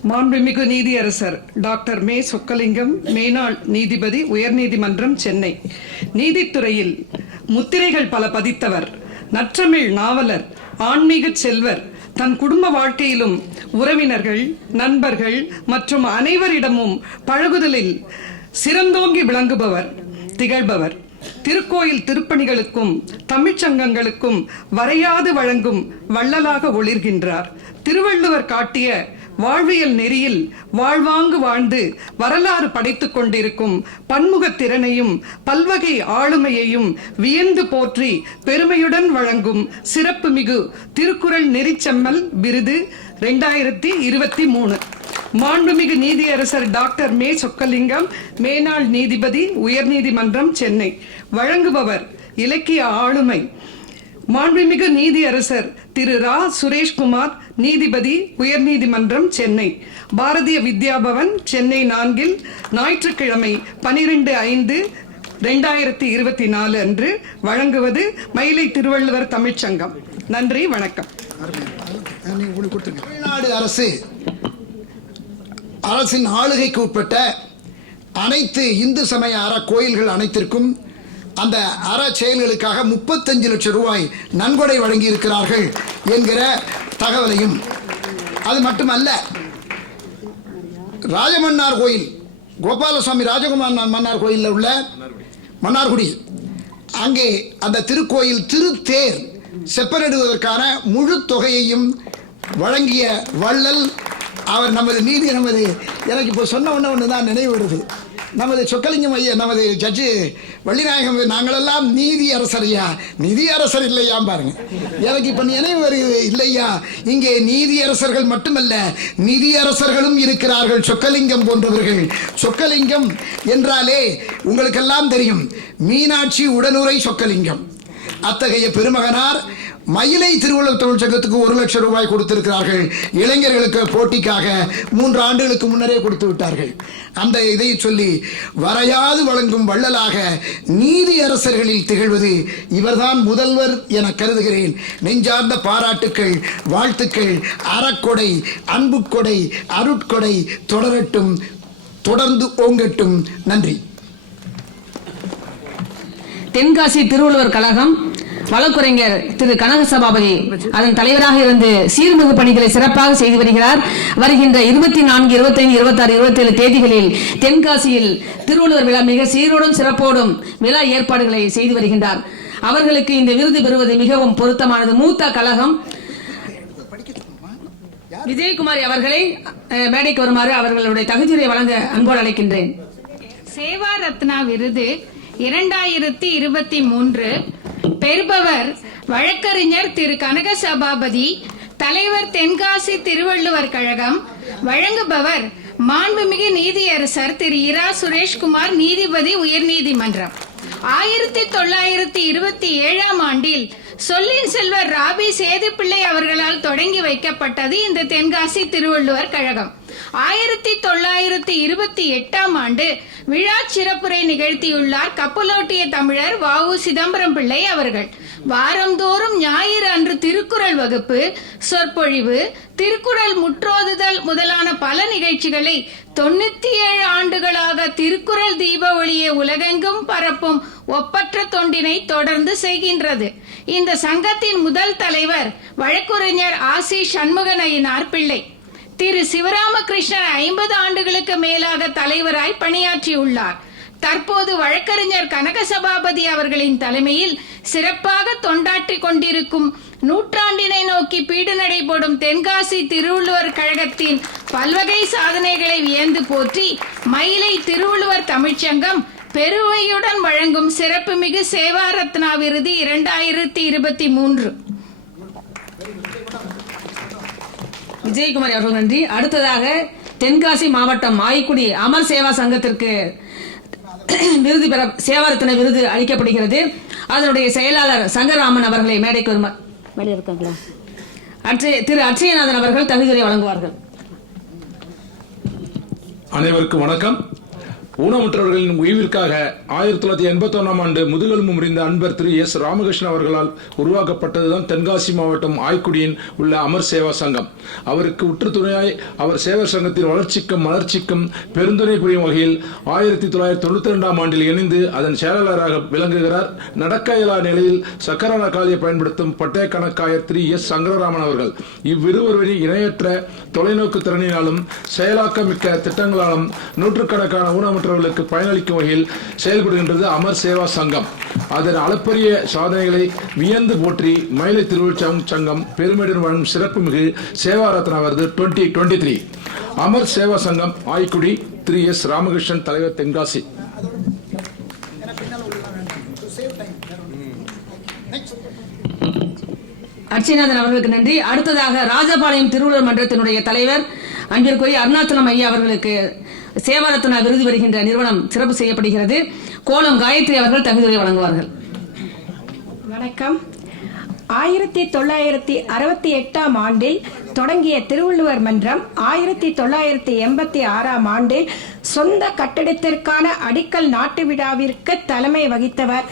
மாண்புமிகு நீதியரசர் டாக்டர் மே சொக்கலிங்கம், மேனாள் நீதிபதி, உயர்நீதிமன்றம் சென்னை. நீதித்துறையில் முத்திரைகள் பல பதித்தவர். நற்றமிழ் நாவலர், ஆன்மீக செல்வர். தன் குடும்ப வாழ்க்கையிலும் உறவினர்கள் நண்பர்கள் மற்றும் அனைவரிடமும் பழகுதலில் சிறந்தோங்கி விளங்குபவர் திகழ்பவர். திருக்கோயில் திருப்பணிகளுக்கும் தமிழ்ச்சங்கங்களுக்கும் வரையாது வழங்கும் வள்ளலாக ஒளிர்கின்றார். திருவள்ளுவர் காட்டிய வாழ்வியல் நெறியில் வாழ்வாங்கு வாழ்ந்து வரலாறு படைத்துக் கொண்டிருக்கும் பன்முகத் திறனையும் பல்வகை ஆளுமையையும் வியந்து போற்றி பெருமையுடன் வழங்கும் சிறப்புமிகு திருக்குறள் நெறிச்செம்மல் விருது 2023. மாண்புமிகு நீதியரசர் டாக்டர் மே சொக்கலிங்கம், மேனாள் நீதிபதி, உயர்நீதிமன்றம், சென்னை. வழங்குபவர் இலக்கிய ஆளுமை மாண்புமிகு நீதியரசர் திரு ரா சுரேஷ்குமார், நீதிபதி, உயர்நீதிமன்றம், சென்னை. பாரதிய வித்யாபவன், சென்னை 4 ஞாயிற்றுக்கிழமை 12/5/2024 அன்று. வழங்குவது மயிலை திருவள்ளுவர் தமிழ்ச்சங்கம். நன்றி, வணக்கம். தமிழ்நாடு அரசின் ஆளுகைக்கு உட்பட்ட அனைத்து இந்து சமய அற கோயில்கள் அனைத்திற்கும் அந்த அற செயல்களுக்காக 35 லட்சம் ரூபாய் நன்கொடை வழங்கி இருக்கிறார்கள் என்கிற தகவலையும், அது மட்டுமல்ல, ராஜமன்னார் கோயில், கோபாலசுவாமி ராஜகுமார் மன்னார் கோயிலில் உள்ள மன்னார்குடி, அங்கே அந்த திருக்கோயில் திருத்தேர் செப்பனிடுவதற்கான முழு தொகையையும் வழங்கிய வள்ளல் அவர் நமது எனக்கு இப்போ சொன்ன ஒன்று தான் நினைவு வருது. நமது சொக்கலிங்கம் ஐயா, நமது ஜட்ஜு வள்ளிநாயகம், நாங்களெல்லாம் நீதி அரசரையா, நிதி அரசர் இல்லையா பாருங்க. எனக்கு இப்போ நினைவு வருது, இல்லையா, இங்கே நீதி அரசர்கள் மட்டுமல்ல, நிதி அரசர்களும் இருக்கிறார்கள், சொக்கலிங்கம் போன்றவர்கள். சொக்கலிங்கம் என்றாலே உங்களுக்கெல்லாம் தெரியும், மீனாட்சி உடனுரை சொக்கலிங்கம். அத்தகைய பெருமகனார் மயிலை திருவள்ளுவர் தமிழ்ச்சங்கத்துக்கு 1 லட்சம் ரூபாய் கொடுத்திருக்கிறார்கள். இளைஞர்களுக்கு போட்டிக்காக 3 ஆண்டுகளுக்கு முன்னரே கொடுத்து விட்டார்கள். அந்த இதை சொல்லி வரையாது வழங்கும் வள்ளலாக நீதி அரசர்களில் திகழ்வது இவர்தான் முதல்வர் என கருதுகிறேன். நெஞ்சார்ந்த பாராட்டுக்கள், வாழ்த்துக்கள், அறக்கொடை, அன்புக்கொடை, அருட்கொடை தொடரட்டும், தொடர்ந்து ஓங்கட்டும். நன்றி. தென்காசி திருவள்ளுவர் கழகம் வழக்குரைஞர் திரு கனக சபாபதி அதன் தலைவராக இருந்து சீர்மிகு பணிகளை சிறப்பாக செய்து வருகிறார். வருகின்ற 24, 25, 26, 27 தேதிகளில் தென்காசியில் திருவள்ளுவர் விழா மிக சீரோடும் சிறப்போடும் விழா ஏற்பாடுகளை செய்து வருகின்றார். அவர்களுக்கு இந்த விருது பெறுவது மிகவும் பொருத்தமானது. மூத்த கழகம் விஜயகுமாரி அவர்களை மேடைக்கு வருமாறு அவர்களுடைய தகுதியை வழங்க அன்போடு அழைக்கின்றேன். சேவா ரத்னா விருது 2023 பெறுபவர் வழக்கறிஞர் திரு கனக சபாபதி, தலைவர் தென்காசி திருவள்ளுவர் கழகம். வழங்குபவர் மாண்புமிகு நீதியரசர் திரு இரா சுரேஷ்குமார், நீதிபதி, உயர்நீதிமன்றம். 1927ஆம் ஆண்டில் சொல்லின் செல்வர் ராபி சேதுப்பிள்ளை அவர்களால் தொடங்கி வைக்கப்பட்டது இந்த தென்காசி திருவள்ளுவர் கழகம். 1928ஆம் ஆண்டு விழா சிறப்புரை நிகழ்த்தியுள்ளார் கப்பலோட்டிய தமிழர் வ.உ. சிதம்பரம் பிள்ளை அவர்கள். வாரந்தோறும் ஞாயிறு அன்று திருக்குறள் வகுப்பு, சொற்பொழிவு, திருக்குறள் முற்றோதுதல் முதலான பல நிகழ்ச்சிகளை 97 ஆண்டுகளாக திருக்குறள் தீப ஒளியை உலகெங்கும் பரப்பும் ஒப்பற்ற தொண்டினை தொடர்ந்து செய்கின்றது. இந்த சங்கத்தின் முதல் தலைவர் வழக்குரைஞர் ஆசி சண்முகநயினார் பிள்ளை. திரு சிவராமகிருஷ்ணன் 50 ஆண்டுகளுக்கு மேலாக தலைவராய் பணியாற்றியுள்ளார். தற்போது வழக்கறிஞர் கனக சபாபதி அவர்களின் தலைமையில் சிறப்பாக தொண்டாற்றிக் கொண்டிருக்கும் நூற்றாண்டினை நோக்கி பீடு நடைபோடும் தென்காசி திருவள்ளுவர் கழகத்தின் பல்வகை சாதனைகளை வியந்து போற்றி மயிலை திருவள்ளுவர் தமிழ்ச்சங்கம் பெருமையுடன் வழங்கும் சிறப்புமிகு சேவா ரத்னா விருது 2023. விஜயகுமாரி அவர்கள் நன்றி. அடுத்ததாக தென்காசி மாவட்டம் ஆய்க்குடி அமர் சேவா சங்கத்திற்கு விருது பெற சேவா ரத்ன விருது அளிக்கப்படுகிறது. அதனுடைய செயலாளர் சங்கராமன் அவர்களை மேடைக்கு வருமாறு திரு அட்சயநாதன் அவர்கள் தகுதியை வழங்குவார்கள். அனைவருக்கும் வணக்கம். ஊனமுற்றவர்களின் உய்விற்காக 1981ஆம் ஆண்டு முதுகெலும்பு முறிந்த அன்பர் திரு எஸ் ராமகிருஷ்ணன் அவர்களால் உருவாக்கப்பட்டதுதான் தென்காசி மாவட்டம் ஆய்க்குடியின் உள்ள அமர் சேவா சங்கம். அவருக்கு உற்று துணையாய் அவர் சேவா சங்கத்தின் வளர்ச்சிக்கும் மலர்ச்சிக்கும் பெருந்துணை புரியும் வகையில் 1992ஆம் ஆண்டில் இணைந்து அதன் செயலாளராக விளங்குகிறார். நடக்க இயலா நிலையில் சக்கர காலியை பயன்படுத்தும் பட்டய கணக்காயர் திரு எஸ் சங்கரராமன் அவர்கள். இவ்விருவரின் இணையற்ற தொலைநோக்கு திறனினாலும் செயலாக்கமிக்க திட்டங்களாலும் நூற்றுக்கணக்கான ஊனமுற்ற ஊனமுற்றவர்களுக்கு பயனளிக்கும் வகையில் செயல்படுகின்றது அமர் சேவா சங்கம். அதன் அளப்பரிய சாதனைகளை வியந்து போற்றி மயிலை திருவள்ளுவர் சங்கம் பெருமையுடன் வழங்கும் சிறப்புமிகு சேவா ரத்னா விருது 2023. அமர் சேவா சங்கம் ஆய்க்குடி திரு எஸ். ராமகிருஷ்ணன், தலைவர், தென்காசி. அர்ச்சனாதன் அவர்களுக்கு நன்றி. அடுத்ததாக ராஜபாளையம் திருவள்ளுவர் மன்றத்தினுடைய தலைவர் அன்பிற்குரிய அருணாச்சலம் ஐயா அவர்களுக்கு சேவாரத்னா விருது வருகின்ற நிறுவனம் சிறப்பு செய்யப்படுகிறது. கோலம் காயத்ரி அவர்கள் தகுதியை வழங்குவார்கள். வணக்கம். 1968 ஆண்டில் தொடங்கிய திருவள்ளுவர் மன்றம் 1986 ஆண்டில் சொந்த கட்டிடத்திற்கான அடிக்கல் நாட்டு விழாவிற்கு தலைமை வகித்தவர்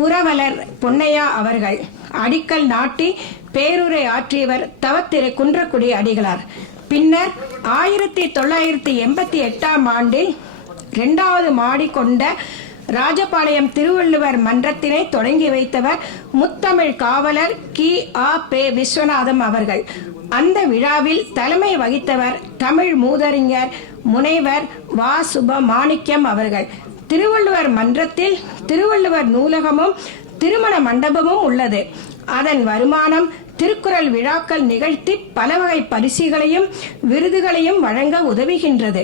புரவலர் பொன்னையா அவர்கள். அடிக்கல் நாட்டி பேருரை ஆற்றியவர் தவத்திரு குன்றக்குடி அடிகளார். பின்னர் 1988 ஆண்டில் 2வது மாடி கொண்ட ராஜபாளையம் திருவள்ளுவர் மன்றத்தினை தொடங்கி வைத்தவர் முத்தமிழ் காவலர் கி.ஆ.பெ. விஸ்வநாதம் அவர்கள். அந்த விழாவில் தலைமை வகித்தவர் தமிழ் மூதறிஞர் முனைவர் வா. சுபமாணிக்கம் அவர்கள். திருவள்ளுவர் மன்றத்தில் திருவள்ளுவர் நூலகமும் திருமண மண்டபமும் உள்ளது. அதன் வருமானம் திருக்குறள் விழாக்கள் நிகழ்த்தி பல வகை பரிசுகளையும் விருதுகளையும் வழங்க உதவுகின்றது.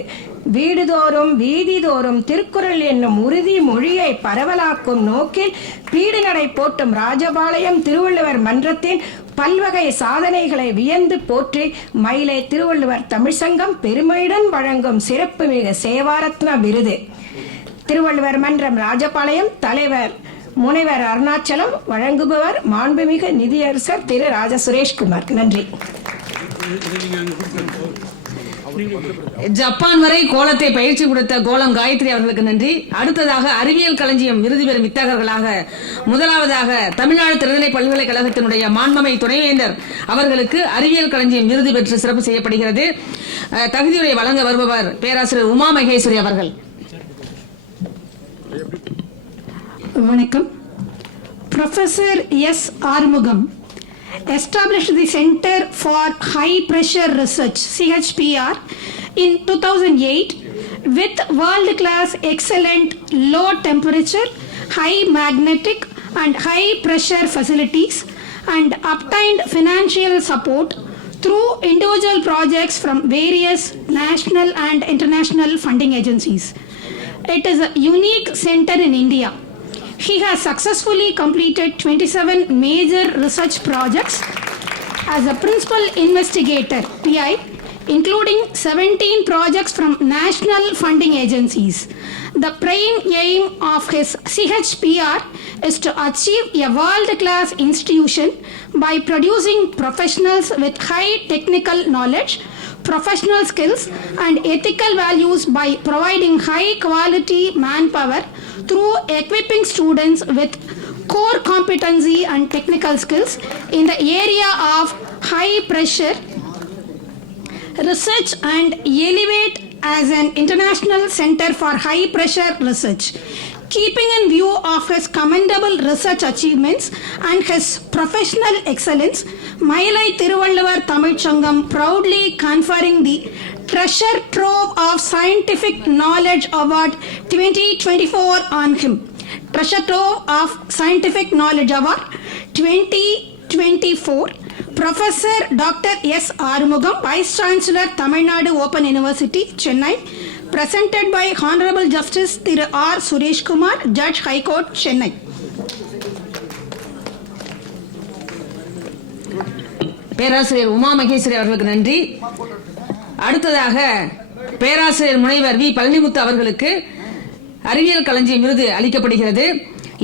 வீடுதோறும் வீதிதோறும் திருக்குறள் என்னும் உறுதி மொழியை பரவலாக்கும் நோக்கில் பீடு நடை போட்டும் ராஜபாளையம் திருவள்ளுவர் மன்றத்தின் பல்வகை சாதனைகளை வியந்து போற்றி மயிலை திருவள்ளுவர் தமிழ்ச்சங்கம் பெருமையுடன் வழங்கும் சிறப்புமிகு சேவாரத்னா விருது. திருவள்ளுவர் மன்றம் ராஜபாளையம், தலைவர் முனைவர் அருணாச்சலம், வழங்குபவர் மாண்புமிகு நிதியரசர் திரு ராஜ சுரேஷ்குமார். நன்றி. ஜப்பான் வரை கோலத்தை பயிற்சி கொடுத்த கோலம் காயத்ரி அவர்களுக்கு நன்றி. அடுத்ததாக அறிவியல் களஞ்சியம் விருது பெறும் வித்தகர்களாக முதலாவதாக தமிழ்நாடு திறநிலை பல்கலைக்கழகத்தினுடைய மாண்பமை துணைவேந்தர் அவர்களுக்கு அறிவியல் களஞ்சியம் விருது பெற்று சிறப்பு செய்யப்படுகிறது. தகுதியுரை வழங்க வருபவர் பேராசிரியர் உமா மகேஸ்வரி அவர்கள். வணக்கம். Professor S. Armugam established the Center for High Pressure Research (CHPR) in 2008 with world-class, excellent, low temperature, high magnetic and high pressure facilities, and obtained financial support through individual projects from various national and international funding agencies. It is a unique center in India. He has successfully completed 27 major research projects as a principal investigator (PI), including 17 projects from national funding agencies. The prime aim of his CHPR is to achieve a world-class institution by producing professionals with high technical knowledge, professional skills, and ethical values by providing high-quality manpower through equipping students with core competency and technical skills in the area of high pressure research and elevate as an international center for high pressure research. Keeping in view of his commendable research achievements and his professional excellence, Mailai Thiruvalluvar Tamizhsangam proudly conferring the Treasure Trove of Scientific Knowledge Award 2024 on him. Treasure Trove of Scientific Knowledge Award 2024. Professor Dr. S. Armugam, Vice Chancellor, Tamil Nadu Open University, Chennai. Presented by Honorable Justice Thiru R. Suresh Kumar, Judge High Court, Chennai. பேராசிரியர் உமா மகேஸ்வரி அவர்களுக்கு நன்றி. அடுத்ததாக பேராசிரியர் முனைவர் வி. பழனிமுத்து அவர்களுக்கு அறிவியல் களஞ்சியம் விருது அளிக்கப்படுகிறது.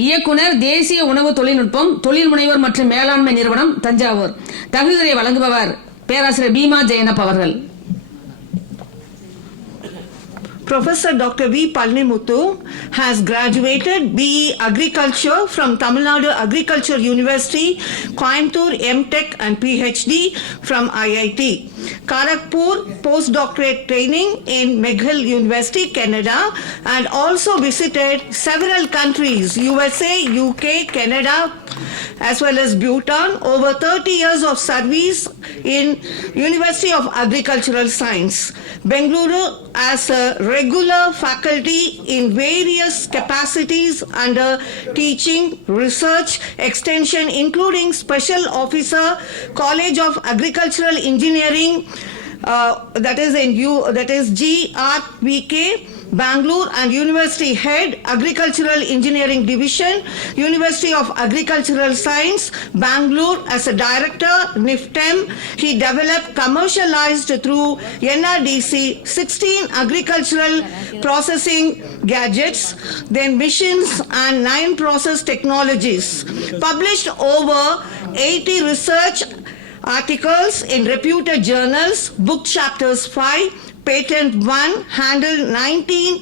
இயக்குனர், தேசிய உணவு தொழில்நுட்பம், தொழில் முனைவர் மற்றும் மேலாண்மை நிறுவனம், தஞ்சாவூர். தகுதியை வழங்குபவர் பேராசிரியர் பீமா ஜெயனப் அவர்கள். Professor Dr. V. Palnimuthu has graduated BE Agriculture from Tamil Nadu Agriculture University, Coimbatore, M.Tech and PhD from IIT. Kharagpur postdoctorate training in McGill University, Canada, and also visited several countries, USA, UK, Canada, as well as Bhutan. Over 30 years of service in University of Agricultural Science, Bengaluru as a regular faculty in various capacities under teaching, research, extension, including Special Officer, College of Agricultural Engineering, that is GRVK, Bangalore, and University Head, Agricultural Engineering Division, University of Agricultural Science, Bangalore as a Director, NIFTEM. He developed, commercialized through NRDC 16 agricultural processing gadgets, then machines and 9 process technologies. Published over 80 research articles in reputed journals, book chapters 5, Patent 1, handled 19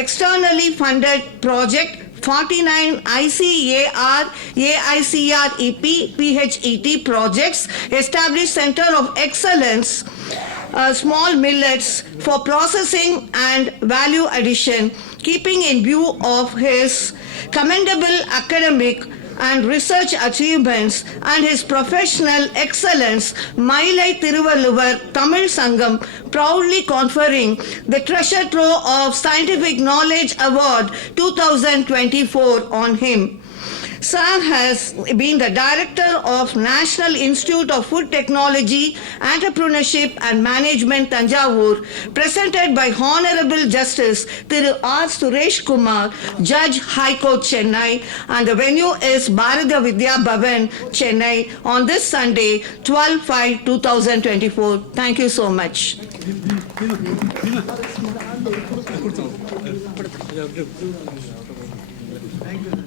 externally funded project, 49 ICAR, AICREP, PHET projects, established Center of Excellence, small millets for processing and value addition, keeping in view of his commendable academic and research achievements and his professional excellence, Mailai Thiruvalluvar Tamil Sangam proudly conferring the Treasure Trove of Scientific Knowledge Award 2024 on him. Sam has been the director of National Institute of Food Technology, Entrepreneurship and Management, Tanjavur, presented by Honorable Justice Thiru R. Suresh Kumar, Judge, High Court, Chennai, and the venue is Bharata Vidya Bhavan, Chennai, on this Sunday, 12/5/2024. Thank you so much.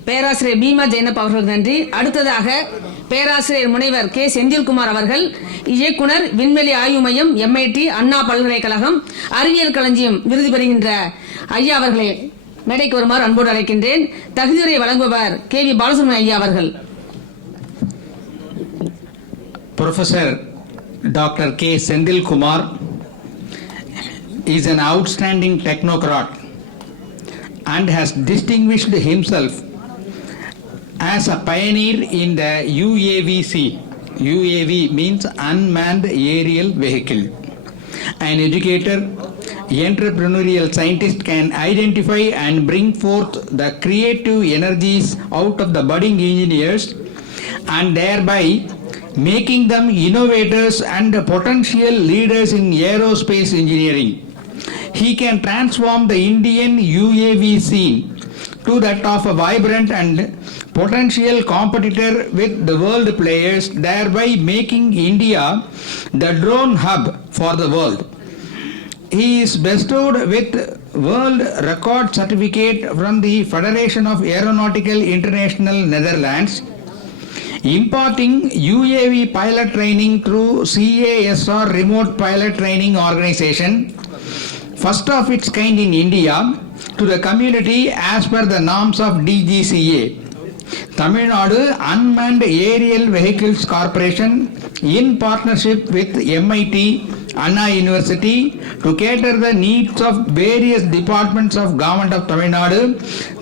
பேராசிரியர் பீமா ஜெயனப் அவர்களுக்கு நன்றி. அடுத்ததாக பேராசிரியர் முனைவர் கே செந்தில்குமார் அவர்கள், இயக்குனர், விண்வெளி ஆய்வு மையம், MIT, அண்ணா பல்கலைக்கழகம், அறிவியல் களஞ்சியம் விருது பெறுகின்ற ஐயா அவர்களை மேடைக்கு வருமாறு அன்போடு அழைக்கின்றேன். தகுதியுரை வழங்குபவர் KV பாலசுப்ரமணியம் ஐயா அவர்கள். Professor Dr. K. Senthilkumar is an outstanding technocrat and has distinguished himself as a pioneer in the UAVC. UAV means unmanned aerial vehicle. An educator, entrepreneurial scientist can identify and bring forth the creative energies out of the budding engineers and thereby making them innovators and potential leaders in aerospace engineering. He can transform the Indian UAV scene to that of a vibrant and potential competitor with the world players, thereby making India the drone hub for the world. He is bestowed with world record certificate from the Federation of Aeronautical International Netherlands, imparting UAV pilot training through CASR Remote Pilot Training Organization, first of its kind in India, to the community as per the norms of DGCA. Tamil Nadu Unmanned Aerial Vehicles Corporation, in partnership with MIT, Anna University, to cater the needs of various departments of Government of Tamil Nadu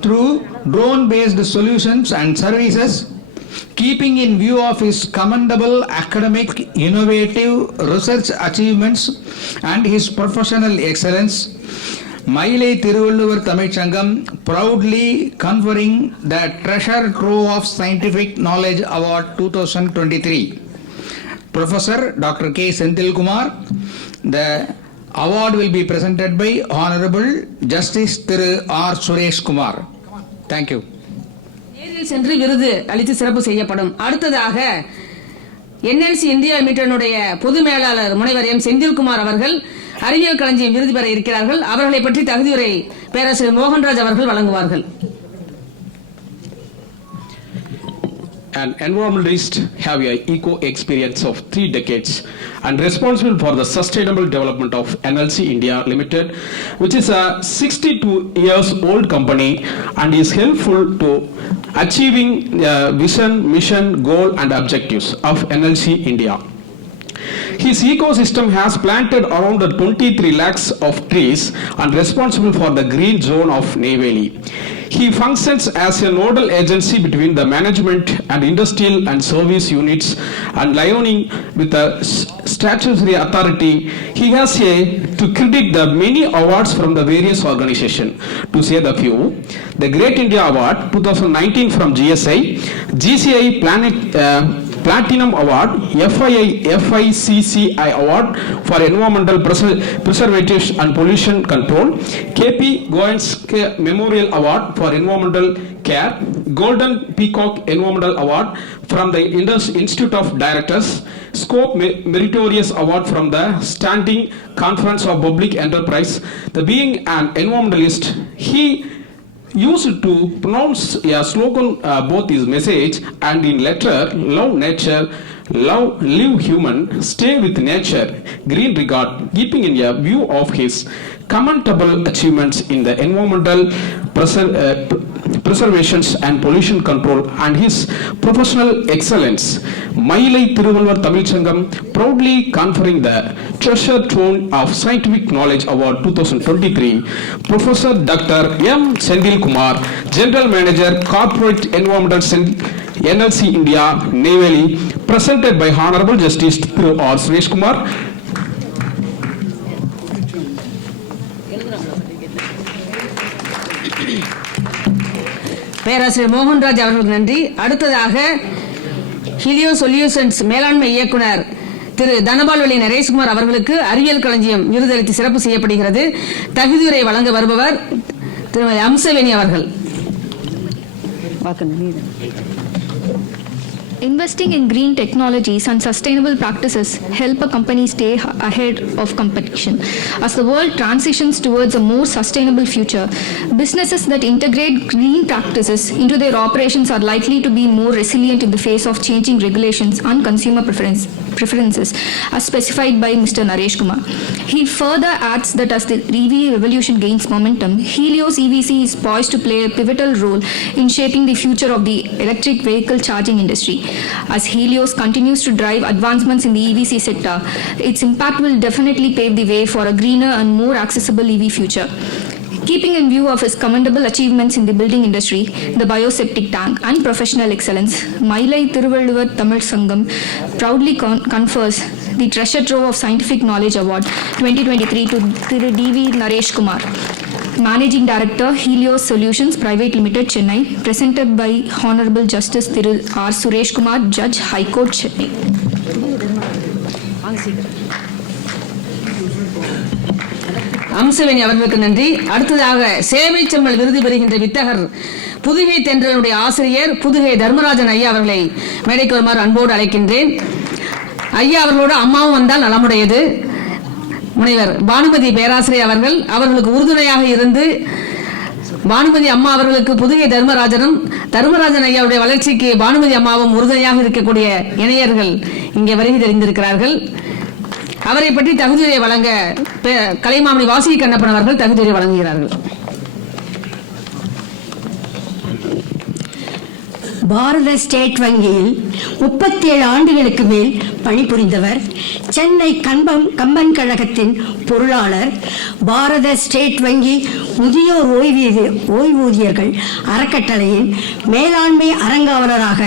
through drone-based solutions and services, keeping in view of his commendable academic, innovative research achievements and his professional excellence. Mailai Thiruvalluvar Tamil Sangam proudly conferring the Treasure Trove of Scientific Knowledge Award 2023. Professor Dr. K. Senthilkumar, the award will be presented by Honorable Justice Thiru R. Suresh Kumar. Thank you. நேரில் சென்று விருது அளித்து சிறப்பு செய்யப்படும். அடுத்ததாக NLC இந்தியா லிமிடெடினுடைய பொது மேலாளர் முனைவர் M. செந்தில்குமார் அவர்கள் அறிவியல் களஞ்சியம் விருது பெற இருக்கிறார்கள். அவர்களை பற்றி தகுதியுரை பேராசிரியர் மோகன்ராஜ் அவர்கள் வழங்குவார்கள். An environmentalist have an eco experience of 3 decades and responsible for the sustainable development of NLC India Limited, which is a 62 years old company and is helpful to achieving vision, mission, goal and objectives of NLC India. His ecosystem has planted around 23 lakhs of trees and responsible for the green zone of Neyveli. He functions as a nodal agency between the management and industrial and service units and liaising with the statutory authority. He has to credit the many awards from the various organizations. To say the few, the Great India Award 2019 from GSI, GCI Platinum Award, FICCI Award for Environmental Preservation and Pollution Control, KP Goenz Memorial Award for Environmental Care, Golden Peacock Environmental Award from the Institute of Directors, Scope Meritorious Award from the Standing Conference of Public Enterprise. The being an environmentalist, he used to pronounce a slogan both his message and in letter: love nature, live human, stay with nature, green regard, keeping in a view of his commendable achievements in the environmental preservation and pollution control and his professional excellence. Mailai Thiruvallur Tamil Sangam proudly conferring the Treasure Trove of Scientific Knowledge Award 2023, Professor Dr. M. Sendil Kumar, General Manager, Corporate Environmental NLC India, Neyveli, presented by Honorable Justice Thiru R. Suresh Kumar. பேராசிரியர் மோகன்ராஜ் அவர்களுக்கு நன்றி. அடுத்ததாக ஹீலியோ சொல்யூஷன்ஸ் மேலாண்மை இயக்குனர் திரு தனபால்வெளி நரேஷ்குமார் அவர்களுக்கு அறிவியல் களஞ்சியம் விருதளித்து சிறப்பு செய்யப்படுகிறது. தகுதியுரை வழங்க வருபவர் திருமதி அம்சவேணி அவர்கள். Investing in green technologies and sustainable practices help a company stay ahead of competition. As the world transitions towards a more sustainable future, businesses that integrate green practices into their operations are likely to be more resilient in the face of changing regulations and consumer preferences, as specified by Mr. Naresh Kumar. He further adds that as the EV revolution gains momentum, Helios EVC is poised to play a pivotal role in shaping the future of the electric vehicle charging industry. As Helios continues to drive advancements in the EVC sector, its impact will definitely pave the way for a greener and more accessible EV future. Keeping in view of his commendable achievements in the building industry, the bioseptic tank, and professional excellence, Mailai Thiruvallur Tamil Sangam proudly confers the Treasure Trove of Scientific Knowledge Award 2023 to Thiru D.V. Naresh Kumar, Managing Director, Helios Solutions Private Limited, Chennai, presented by Honorable Justice Thiru R. Suresh Kumar, Judge, High Court, Chennai. Amsaveni அவர்களுக்கு நன்றி. அடுத்ததாக சேவை செம்மல் விருது பெறுகின்ற வித்தகர் புதுகை தென்றலுடைய ஆசிரியர் புதுகை தர்மராஜன் ஐயா அவர்களை மேடைக்கு வருமாறு அன்போடு அழைக்கின்றேன். ஐயா அவர்களோட அம்மாவும் வந்தால் நலமுடையது. முனைவர் பானுமதி பேராசிரியர் அவர்கள் அவர்களுக்கு உறுதுணையாக இருந்து பானுமதி அம்மா அவர்களுக்கு புதுகை தர்மராஜன் ஐயாவுடைய வளர்ச்சிக்கு பானுமதி அம்மாவும் உறுதுணையாக இருக்கக்கூடிய இணையர்கள் இங்கே வருகை தெரிந்திருக்கிறார்கள். அவரை பற்றி தகுதியுரை வழங்க கலைமாமணி வாசுகி கண்ணப்பன் அவர்கள் தகுதியுரை வழங்குகிறார்கள். பாரத ஸ்டேட் வங்கியில் 37 ஆண்டுகளுக்கு மேல் பணிபுரிந்தவர், சென்னை கம்பன் கழகத்தின் பொருளாளர், பாரத ஸ்டேட் வங்கி முதியோர் ஓய்வூதியர்கள் அறக்கட்டளையின் மேலாண்மை அறங்காவலராக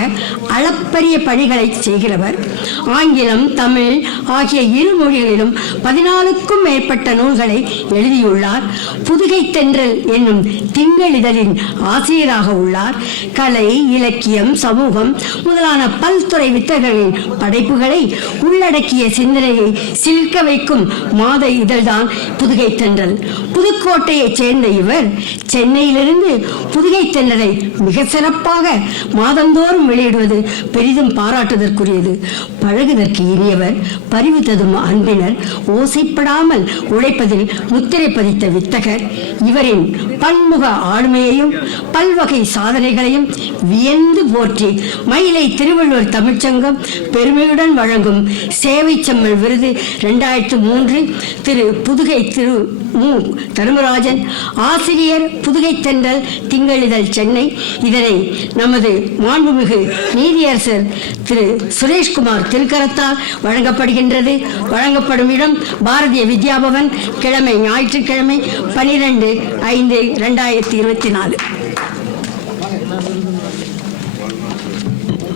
அளப்பரிய பணிகளை செய்கிறவர். ஆங்கிலம், தமிழ் ஆகிய இரு மொழிகளிலும் 14க்கும் மேற்பட்ட நூல்களை எழுதியுள்ளார். புதுகை தென்றல் என்னும் திங்களிதழின் ஆசிரியராக உள்ளார். கலை, இலக்கியம், சமூகம் முதலான பல்துறை வித்தகர்களின் படைப்புகளை உள்ளடக்கிய சிந்தனையை சிலிர்க்க வைக்கும் மாத இதழ்தான் புதுகை தென்றல். புதுக்கோட்டையைச் சேர்ந்த இவர் சென்னையிலிருந்து புதுகை தென்றலை மிக சிறப்பாக மாதந்தோறும் வெளியிடுவது பெரிதும் பாராட்டுதற்குரியது. பழகுதற்கு இனியவர், பரிவு ததும் அன்பினர், ஓசைப்படாமல் உழைப்பதில் முத்திரை பதித்த வித்தகர். இவரின் பன்முக ஆளுமையையும் பல்வகை சாதனைகளையும் வியந்து போற்றி மயிலை திருவள்ளுவர் தமிழ்ச்சங்கம் பெருமையுடன் வழங்கும் சேவை செம்மல் விருது 2003 திரு புதுகை திரு மு தர்மராஜன், ஆசிரியர், புதுகை தென்றல் திங்களிதழ், சென்னை. இதனை நமது மாண்புமிகு நீதியரசர் திரு சுரேஷ்குமார் திருக்கரத்தால் வழங்கப்படுகின்றது. வழங்கப்படும் இடம் பாரதிய வித்யாபவன், கிழமை ஞாயிற்றுக்கிழமை 12/5/2024.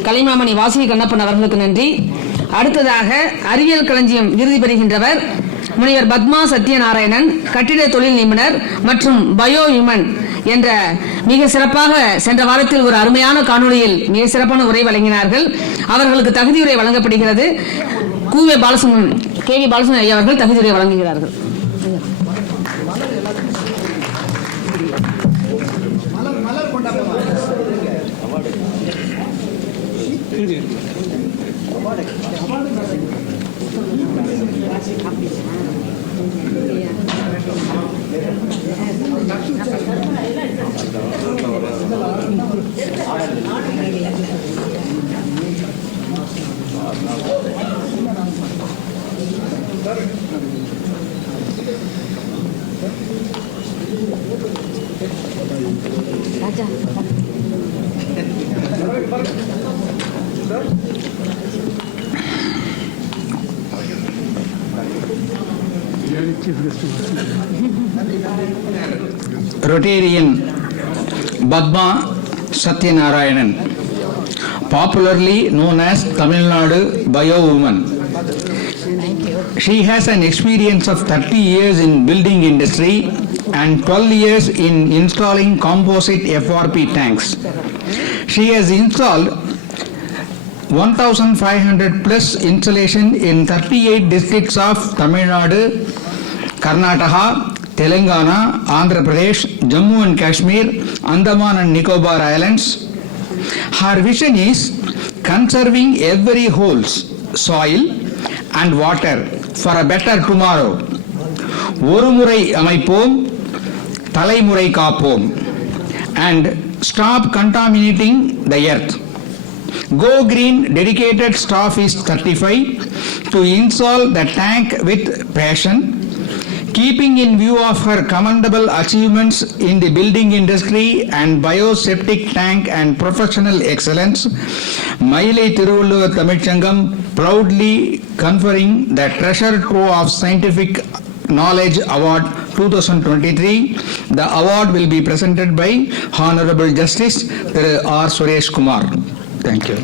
கலைமாமணி வாசுகி கண்ணப்பன் அவர்களுக்கு நன்றி. அடுத்ததாக அறிவியல் களஞ்சியம் விருது பெறுகின்றவர் முனைவர் பத்மா சத்யநாராயணன், கட்டிட தொழில் நிபுணர் மற்றும் பயோ ஹியூமன் என்ற மிக சிறப்பாக சென்ற வாரத்தில் ஒரு அருமையான காணொலியில் மிக சிறப்பான உரை வழங்கினார்கள். அவர்களுக்கு தகுதியுரை வழங்கப்படுகிறது. KV பாலசுமன் ஐயா அவர்கள் தகுதியுரை வழங்குகிறார்கள். Rotarian Padma Satyanarayanan, popularly known as Tamil Nadu Bio Woman. She has an experience of 30 years in building industry and 12 years in installing composite FRP tanks. She has installed 1,500 plus installation in 38 districts of Tamil Nadu, Karnataka, Telangana, Andhra Pradesh, Jammu and Kashmir, Andaman and Nicobar Islands. Her vision is conserving every holes, soil and water for a better tomorrow. ஒருமுறை அமைப்போம், தலைமுறை காப்போம், and stop contaminating the earth. Go Green dedicated staff is 35 to install the tank with passion. Keeping in view of her commendable achievements in the building industry and bioseptic tank and professional excellence, Mailai Tiruvallur Tamizhsangam proudly conferring the Treasure Trove of Scientific Knowledge Award 2023. The award will be presented by Honorable Justice Thiru R. Suresh Kumar. Thank you.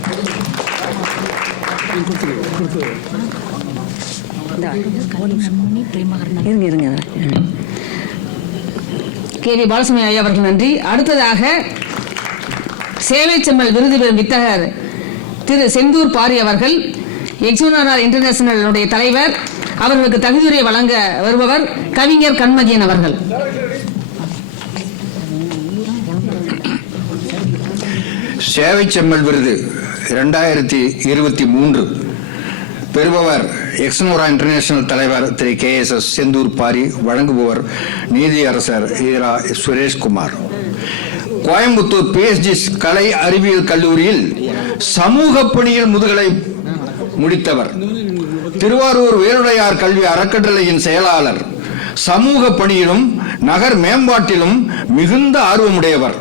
KV பாலசுமணி ஐயா அவர்கள் நன்றி. அடுத்ததாக சேவை செம்மல் விருது பெறும் வித்தகர் திரு செந்தூர் பாரி அவர்கள், எக்ஸோனார் இன்டர்நேஷனலுடைய தலைவர், அவர்களுக்கு தகுதியுரை வழங்க வருபவர் கவிஞர் கண்மதியன் அவர்கள். சேவை செம்மல் விருது 2023 பெறுபவர் எக்ஸனோரா இன்டர்நேஷனல் தலைவர் திரு KSS செந்தூர் பாரி. வழங்குபவர் நீதியரசர் ஈரா சுரேஷ்குமார். கோயம்புத்தூர் PhD கலை அறிவியல் கல்லூரியில் சமூக பணியில் முதுகலை முடித்தவர். திருவாரூர் வேலுடையார் கல்வி அறக்கட்டளையின் செயலாளர். சமூக பணியிலும் நகர் மேம்பாட்டிலும் மிகுந்த ஆர்வமுடையவர்.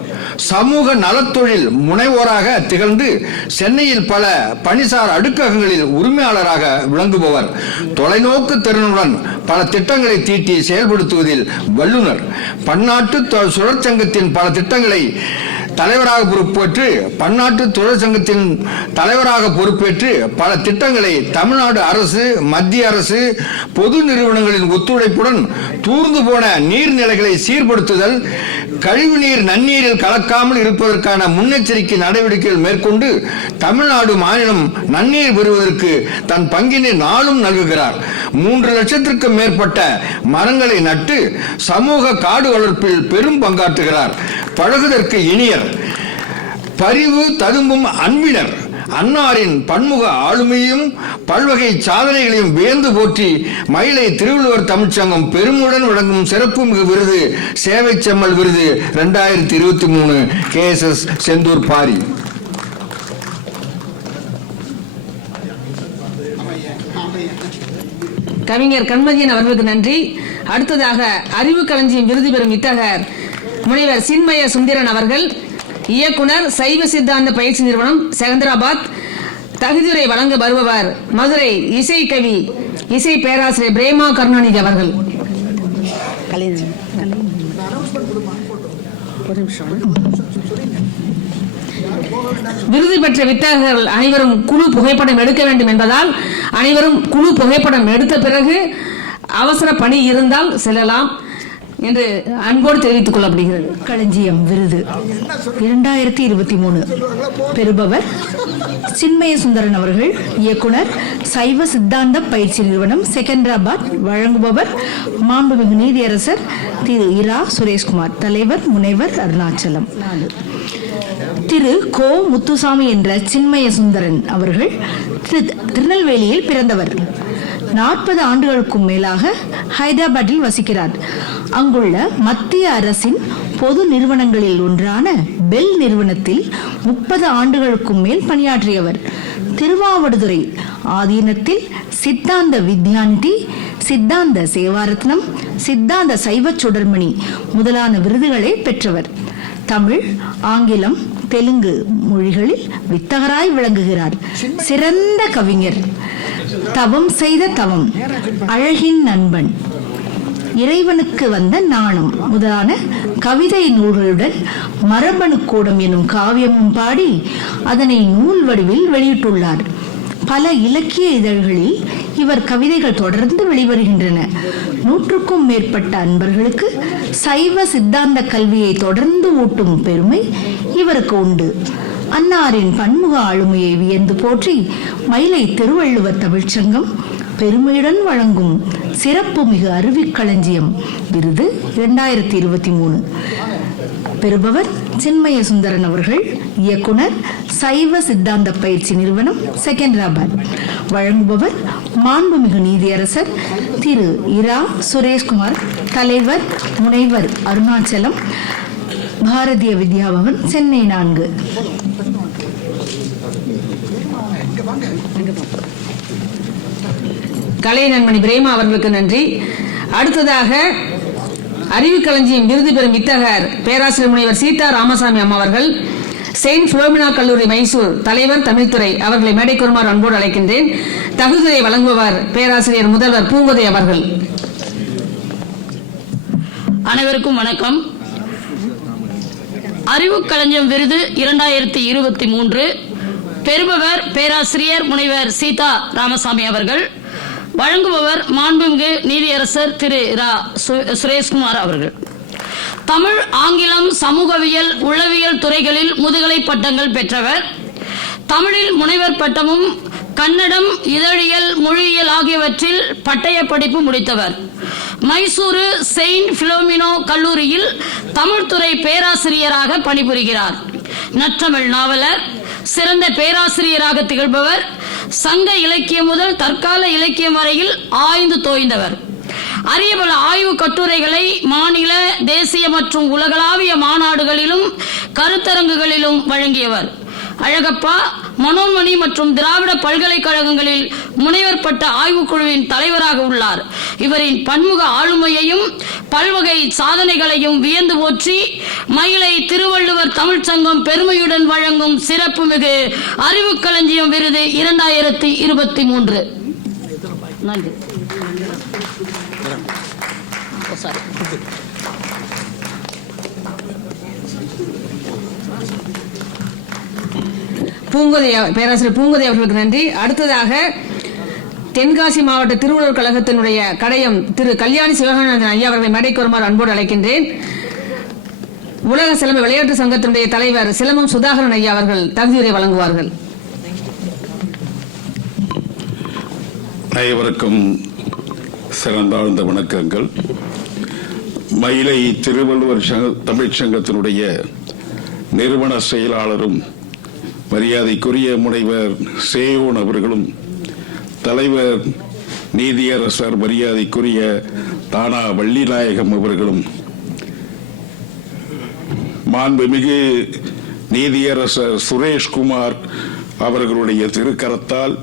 சமூக நலத்தொழில் முனைவோராக திகழ்ந்து சென்னையில் பல பணிசார் அடுக்ககங்களில் உரிமையாளராக விளங்குபவர். தொலைநோக்கு திறனுடன் பல திட்டங்களை தீட்டி செயல்படுத்துவதில் வல்லுநர். பன்னாட்டு சுழற்சங்கத்தின் பல திட்டங்களை தலைவராக பொறுப்பேற்று பன்னாட்டு தொழிற்சங்கத்தின் தலைவராக பொறுப்பேற்று பல திட்டங்களை தமிழ்நாடு அரசு, மத்திய அரசு, பொது நிறுவனங்களின் ஒத்துழைப்புடன் தூர்ந்து போன நீர்நிலைகளை சீர்படுத்துதல், கழிவுநீர் நன்னீரில் கலக்காமல் இருப்பதற்கான முன்னெச்சரிக்கை நடவடிக்கைகள் மேற்கொண்டு தமிழ்நாடு மாநிலம் நன்னீர் பெறுவதற்கு தன் பங்கினை நாளும் நல்குகிறார். 3 லட்சத்திற்கும் மேற்பட்ட மரங்களை நட்டு சமூக காடு வளர்ப்பில் பெரும் பங்காற்றுகிறார். பழகுதற்கு இனியர், பரிவு ததும்பும் அன்பினர். அன்னாரின் பன்முக ஆளுமையும் பல்வகை சாதனைகளையும் வியந்து போற்றி மயிலை திருவள்ளுவர் தமிழ்ச்சங்கம் பெருமுடன் வழங்கும் சிறப்புமிகு விருது சேவை செம்மல் விருது 2023 KSS செந்தூர் பாரி. கவிஞர் கண்மதியன் அவர்களுக்கு நன்றி. அடுத்ததாக அறிவு களஞ்சியம் விருது பெறும் வித்தகர் முனைவர் சின்மய சுந்தரன் அவர்கள், இயக்குனர், சைவ சித்தாந்த பயிற்சி நிறுவனம், செகந்திராபாத். தகுதியுரை வழங்க வருபவர் மதுரை இசை கவி, இசை பேராசிரியர் பிரேமா கருணாநிதி அவர்கள். விருது பெற்ற வித்தகர்கள் அனைவரும் குழு புகைப்படம் எடுக்க வேண்டும் என்பதால் அனைவரும் குழு புகைப்படம் எடுத்த பிறகு அவசர பணி இருந்தால் செல்லலாம் என்று அன்போடு தெரிவித்துக் கொள்ளப்படுகிறது. களஞ்சியம் விருது 2023 பெறுபவர் சின்மய சுந்தரன் அவர்கள், இயக்குனர், சைவ சித்தாந்த பயிற்சி நிறுவனம், செகந்திராபாத். வழங்குபவர் மாண்புமிகு நீதியரசர் திரு இரா சுரேஷ்குமார், தலைவர் முனைவர் அருணாச்சலம். திரு கோ முத்துசாமி என்ற சின்மய சுந்தரன் அவர்கள் திருநெல்வேலியில் பிறந்தவர். 40 ஆண்டுகளுக்கும் மேலாக ஹைதராபாத்தில் வசிக்கிறார். அங்குள்ள மத்திய அரசின் பொது நிறுவனங்களில் ஒன்றான பெல் நிறுவனத்தில் 30 ஆண்டுகளுக்கும் மேல் பணியாற்றியவர். திருவாவடுதுறை ஆதீனத்தில் சித்தாந்த வித்யாநிதி, சித்தாந்த சேவாரத்னம், சித்தாந்த சைவ சுடர்மணி முதலான விருதுகளை பெற்றவர். தமிழ், ஆங்கிலம், தெலுங்கு மொழிகளில் வித்தகராய் விளங்குகிறார். சிறந்த கவிஞர். தவம் செய்த தவம், அழகின் நண்பன், இறைவனுக்கு வந்த நாணம் முதலான கவிதை நூல்களுடன் மரபணு கூடம் எனும் காவியமும் பாடி அதனை நூல் வடிவில் வெளியிட்டுள்ளார். பல இலக்கிய இதழ்களில் இவர் கவிதைகள் தொடர்ந்து வெளிவருகின்றன. 100க்கும் மேற்பட்ட அன்பர்களுக்கு சைவ சித்தாந்த கல்வியை தொடர்ந்து ஊட்டும் பெருமை இவருக்கு உண்டு. அன்னாரின் பன்முக ஆளுமையை வியந்து போற்றி மயிலை திருவள்ளுவர் தமிழ்ச்சங்கம் பெருமையுடன் வழங்கும் சிறப்பு மிகு அருவிக்களஞ்சியம் விருது 2023 பெறுபவர் சின்மய சுந்தரன் அவர்கள், இயக்குனர், சைவ சித்தாந்த பயிற்சி நிறுவனம், செகந்திராபாத். வழங்குபவர் மாண்புமிகு நீதியரசர் திரு இரா சுரேஷ்குமார், தலைவர் முனைவர் அருணாச்சலம், பாரதிய வித்யாபவன், சென்னை 4. கலை நன்மணி பிரேமா அவர்களுக்கு நன்றி. அடுத்ததாக அறிவுக்களஞ்சியம் விருது பெறும் வித்தகர் பேராசிரியர் முனைவர் சீதா ராமசாமி அம்மா அவர்கள், செயின்ட் பிலோமினா கல்லூரி மைசூர், தலைவர் தமிழ்துறை அவர்களை மேடைக்கு வருமாறு அன்போடு அழைக்கின்றேன். தகுதியை வழங்குபவர் பேராசிரியர் முதல்வர் பூங்கோதை அவர்கள். அனைவருக்கும் வணக்கம். அறிவுக்களஞ்சியம் விருது 2023 பெறுபவர் பேராசிரியர் முனைவர் சீதா ராமசாமி அவர்கள். வழங்குபவர் மாண்புமிகு நீதியரசர் திரு இரா சுரேஷ்குமார் அவர்கள். தமிழ், ஆங்கிலம், சமூகவியல், உளவியல் துறைகளில் முதுகலை பட்டங்கள் பெற்றவர். தமிழில் முனைவர் பட்டமும், கன்னடம், இதழியல், மொழியியல் ஆகியவற்றில் பட்டய படிப்பு முடித்தவர். மைசூரு செயின்ட் பிலோமினோ கல்லூரியில் தமிழ்துறை பேராசிரியராக பணிபுரிகிறார். நற்றமிழ் நாவலர், சிறந்த பேராசிரியராக திகழ்பவர். சங்க இலக்கியம் முதல் தற்கால இலக்கியம் வரையில் ஆய்ந்து தோய்ந்தவர். அரிய பல ஆய்வு கட்டுரைகளை மாநில, தேசிய மற்றும் உலகளாவிய மாநாடுகளிலும் கருத்தரங்குகளிலும் வழங்கியவர். அழகப்பா, மனோன்மணி மற்றும் திராவிட பல்கலைக்கழகங்களில் முனைவர் பட்ட ஆய்வுக்குழுவின் தலைவராக உள்ளார். இவரின் பன்முக ஆளுமையையும் பல்வகை சாதனைகளையும் வியந்து போற்றி மயிலை திருவள்ளுவர் தமிழ்ச்சங்கம் பெருமையுடன் வழங்கும் சிறப்பு மிகு அறிவுக்களஞ்சியம் விருது 2023. நன்றி. பேராசிரியர் பூங்கோதை அவர்களுக்கு நன்றி. அடுத்ததாக தென்காசி மாவட்ட திருவள்ளுவர் கழகத்தினுடைய கடையம் திரு கல்யாணி சிவகானந்தன் ஐயா அவர்களை மேடைக்கு வருமாறு அன்போடு அழைக்கின்றேன். உலக சிலம்ப விளையாட்டு சங்கத்தினுடைய தலைவர் சிலம்பம் சுதாகரன் ஐயா அவர்கள் தகுதியுரை வழங்குவார்கள். அனைவருக்கும் சிறந்தாழ்ந்த வணக்கங்கள். மயிலை திருவள்ளுவர் தமிழ்ச்சங்கத்தினுடைய நிறுவன செயலாளரும் மரியாதைக்குரிய முனைவர் சேயோன் அவர்களும், தலைவர் நீதியரசர் மரியாதைக்குரிய தானா வள்ளிநாயகம் அவர்களும், மாண்புமிகு நீதியரசர் சுரேஷ்குமார் அவர்களுடைய திருக்கரத்தால்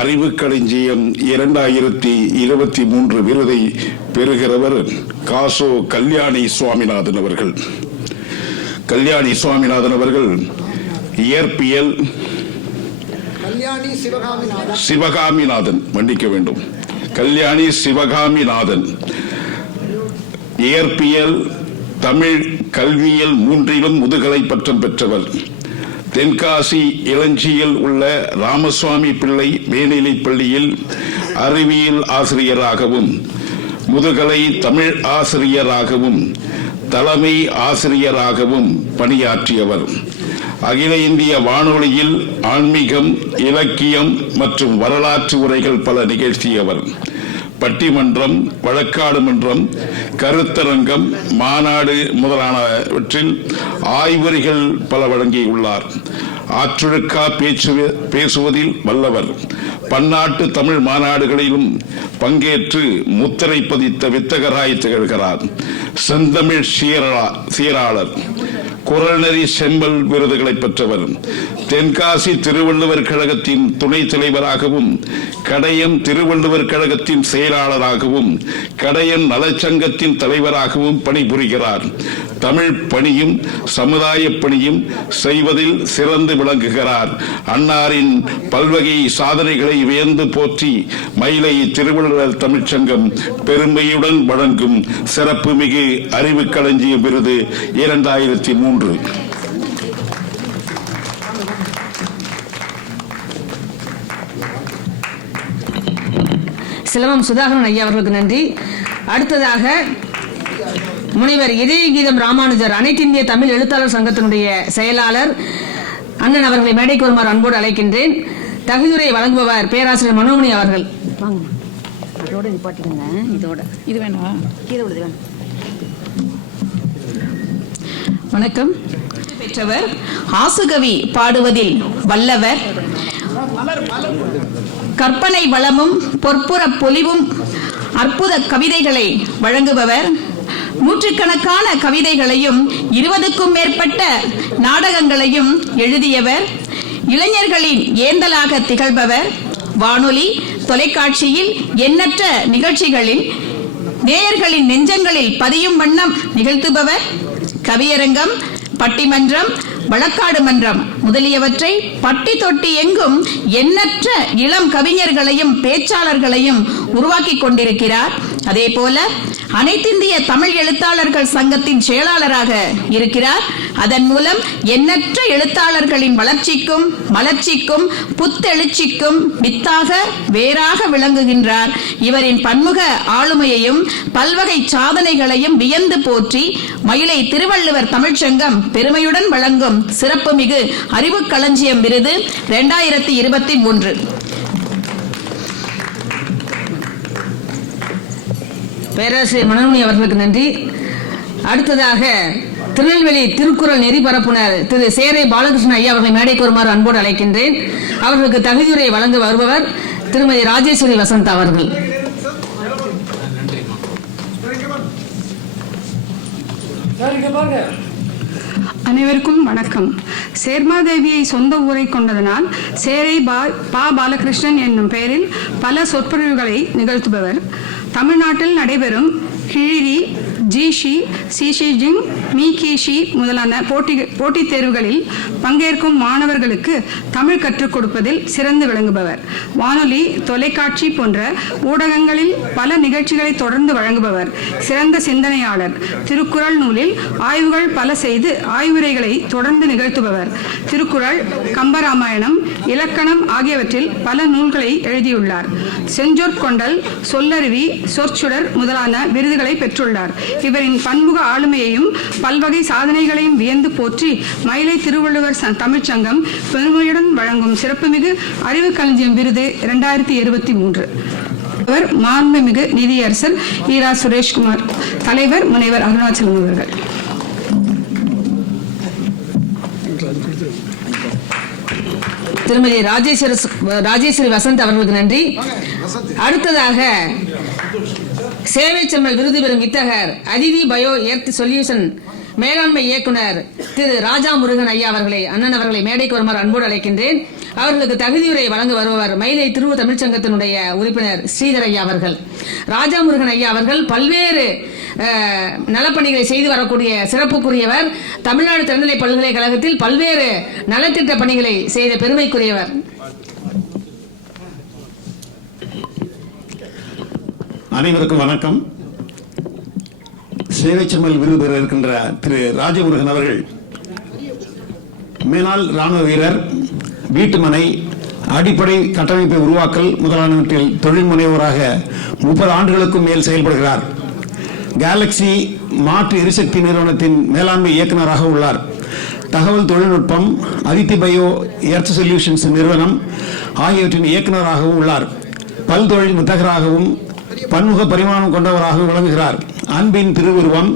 அறிவுக்களஞ்சியம் 2023 விருதை பெறுகிறவர் காசோ கல்யாணி சுவாமிநாதன் அவர்கள். கல்யாணி சுவாமிநாதன் அவர்கள் இயற்பியல், சிவகாமிநாதன், மன்னிக்க வேண்டும், கல்யாணி சிவகாமிநாதன் இயற்பியல், தமிழ், கல்வியல் மூன்றிலும் முதுகலை பட்டம் பெற்றவர். தென்காசி இளஞ்சியில் உள்ள ராமசுவாமி பிள்ளை மேல்நிலைப் பள்ளியில் அறிவியல் ஆசிரியராகவும், முதுகலை தமிழ் ஆசிரியராகவும், தலைமை ஆசிரியராகவும் பணியாற்றியவர். அகில இந்திய வானொலியில் ஆன்மீகம், இலக்கியம் மற்றும் வரலாற்று உரைகள் பல நிகழ்த்தியவர். பட்டிமன்றம், வழக்காடு மன்றம், கருத்தரங்கம், மாநாடு முதலானவற்றில் ஆய்வுரைகள் பல வழங்கியுள்ளார். ஆற்றொழுக்கா பேசுவதில் வல்லவர். பன்னாட்டு தமிழ் மாநாடுகளிலும் பங்கேற்று முத்திரை பதித்த வித்தகராய் திகழ்கிறார். செந்தமிழ் சீராளர், குறள்நெறி செம்மல் விருதுகளை பெற்றவர். தென்காசி திருவள்ளுவர் கழகத்தின் துணைத் தலைவராகவும், கடையம் திருவள்ளுவர் கழகத்தின் செயலாளராகவும், கடையம் நலச்சங்கத்தின் தலைவராகவும் பணிபுரிகிறார். தமிழ் பணியும் சமுதாய பணியும் செய்வதில் சிறந்து விளங்குகிறார். அன்னாரின் பல்வகை சாதனைகளை வியந்து போற்றி மயிலை திருவள்ளுவர் தமிழ்ச்சங்கம் பெருமையுடன் வழங்கும் சிறப்புமிகு அறிவு களஞ்சிய விருது 2003. சிலவம் சுதாகரன் ஐயா அவர்களுக்கு நன்றி. அடுத்ததாக முனைவர் இதய கீதம் ராமானுஜர், அனைத்து இந்திய தமிழ் எழுத்தாளர் சங்கத்தினுடைய செயலாளர் அண்ணன் அவர்களை மேடைக்கு வருமாறு அன்போடு அழைக்கின்றேன். தகுதியுரை வழங்குபவர் பேராசிரியர் மனோமணி அவர்கள். வணக்கம். பெற்றவர், ஆசுகவி பாடுவதில் வல்லவர், கற்பனை வளமும் பொற்புற பொலிவும் அற்புத கவிதைகளை வழங்குபவர், நூற்றுக்கணக்கான கவிதைகளையும் 20க்கும் மேற்பட்ட நாடகங்களையும் எழுதியவர், இளைஞர்களின் ஏந்தலாக திகழ்பவர், வானொலி தொலைக்காட்சியில் எண்ணற்ற நிகழ்ச்சிகளில் நேயர்களின் நெஞ்சங்களில் பதியும் வண்ணம் நிகழ்த்துபவர், கவியரங்கம், பட்டிமன்றம், வழக்காடு மன்றம் முதலியவற்றை பட்டி தொட்டி எங்கும் எண்ணற்ற இளம் கவிஞர்களையும் பேச்சாளர்களையும் உருவாக்கி கொண்டிருக்கிறார். அதே போல அனைத்திந்திய தமிழ் எழுத்தாளர்கள் சங்கத்தின் செயலாளராக இருக்கிறார். அதன் மூலம் எண்ணற்ற எழுத்தாளர்களின் வளர்ச்சிக்கும் மலர்ச்சிக்கும் புத்தெழுச்சிக்கும் வித்தாக வேறாக விளங்குகின்றார். இவரின் பன்முக ஆளுமையையும் பல்வகை சாதனைகளையும் வியந்து போற்றி மயிலை திருவள்ளுவர் தமிழ்ச்சங்கம் பெருமையுடன் வழங்கும் சிறப்புமிகு அறிவு களஞ்சியம் விருது 2023. பேராசிரியர் மனோமணி அவர்களுக்கு நன்றி. அடுத்ததாக திருநெல்வேலி திருக்குறள் நெறி பரப்புனர் திரு சேரை பாலகிருஷ்ணன் ஐயா அவர்களை மேடைக்கு வருமாறு அன்போடு அழைக்கின்றேன். அவர்களுக்கு தகுதியுரை வழங்க வருபவர் திருமதி ராஜேஸ்வரி வசந்த் அவர்கள். அனைவருக்கும் வணக்கம். சேர்மாதேவியை சொந்த ஊரை கொண்டதனால் சேரை பா பாலகிருஷ்ணன் என்னும் பெயரில் பல சொற்பொழிவுகளை நிகழ்த்துபவர். தமிழ்நாட்டில் நடைபெறும் கிழிரி, ஜிஷி, சிஷிஜிங், மீகிஷி முதலான போட்டித் தேர்வுகளில் பங்கேற்கும் மாணவர்களுக்கு தமிழ் கற்றுக் கொடுப்பதில் சிறந்து விளங்குபவர். வானொலி, தொலைக்காட்சி போன்ற ஊடகங்களில் பல நிகழ்ச்சிகளை தொடர்ந்து வழங்குபவர். சிறந்த சிந்தனையாளர். திருக்குறள் நூலில் ஆய்வுகள் பல செய்து ஆய்வுரைகளை தொடர்ந்து நிகழ்த்துபவர். திருக்குறள், கம்பராமாயணம், இலக்கணம் ஆகியவற்றில் பல நூல்களை எழுதியுள்ளார். செஞ்சொற்கொண்டல், சொல்லருவி, சொற்சுடர் முதலான விருதுகளை பெற்றுள்ளார். இவரின் பன்முக ஆளுமையையும் பல்வகை சாதனைகளையும் வியந்து போற்றி மயிலை திருவள்ளுவர் தமிழ்ச்சங்கம் பெருமையுடன் வழங்கும் சிறப்புமிகு அறிவு களஞ்சியம் விருது 2023. அவர் மாண்புமிகு நீதியரசர் ஈரா சுரேஷ்குமார், தலைவர் முனைவர் அருணாச்சலம் அவர்கள். திருமதி ராஜேஸ்வரி வசந்த் அவர்களுக்கு நன்றி. அடுத்ததாக சேவை செம்மல் விருது பெறும் வித்தகர், அதிதி பயோ எர்த் சொல்யூஷன் மேலாண்மை இயக்குனர் திரு ராஜா முருகன் ஐயா அவர்களை அண்ணன் அவர்களை மேடைக்கு வருமாறு அன்போடு அழைக்கின்றேன். அவர்களுக்கு தகுதியுரை வழங்க வருபவர் மயிலை திருவு தமிழ்ச்சங்கத்தினுடைய உறுப்பினர் ஸ்ரீதர் ஐயா அவர்கள். ராஜா முருகன் ஐயா அவர்கள் பல்வேறு நலப்பணிகளை செய்து வரக்கூடிய சிறப்புக்குரியவர். தமிழ்நாடு திறந்தநிலை பல்கலைக்கழகத்தில் பல்வேறு நலத்திட்ட பணிகளை செய்த பெருமைக்குரியவர். அனைவருக்கும் வணக்கம். சேவை செம்மல் விருது பெற இருக்கின்ற திரு ராஜமுருகன் அவர்கள் மேலாள் இராணுவ வீரர், வீட்டுமனை, அடிப்படை கட்டமைப்பை உருவாக்கல் முதலானவற்றில் தொழில் முனைவோராக 30 ஆண்டுகளுக்கும் மேல் செயல்படுகிறார். கேலக்ஸி மாற்று எரிசக்தி நிறுவனத்தின் மேலாண்மை இயக்குநராக உள்ளார். தகவல் தொழில்நுட்பம், அதித்தி பயோ எர்த் சொல்யூஷன்ஸ் நிறுவனம் ஆகியவற்றின் இயக்குநராகவும் உள்ளார். பல்தொழில் வித்தகராகவும் பன்முக பரிமாணம் கொண்டவராகவும் விளங்குகிறார். அன்பின் திருவுருவம்,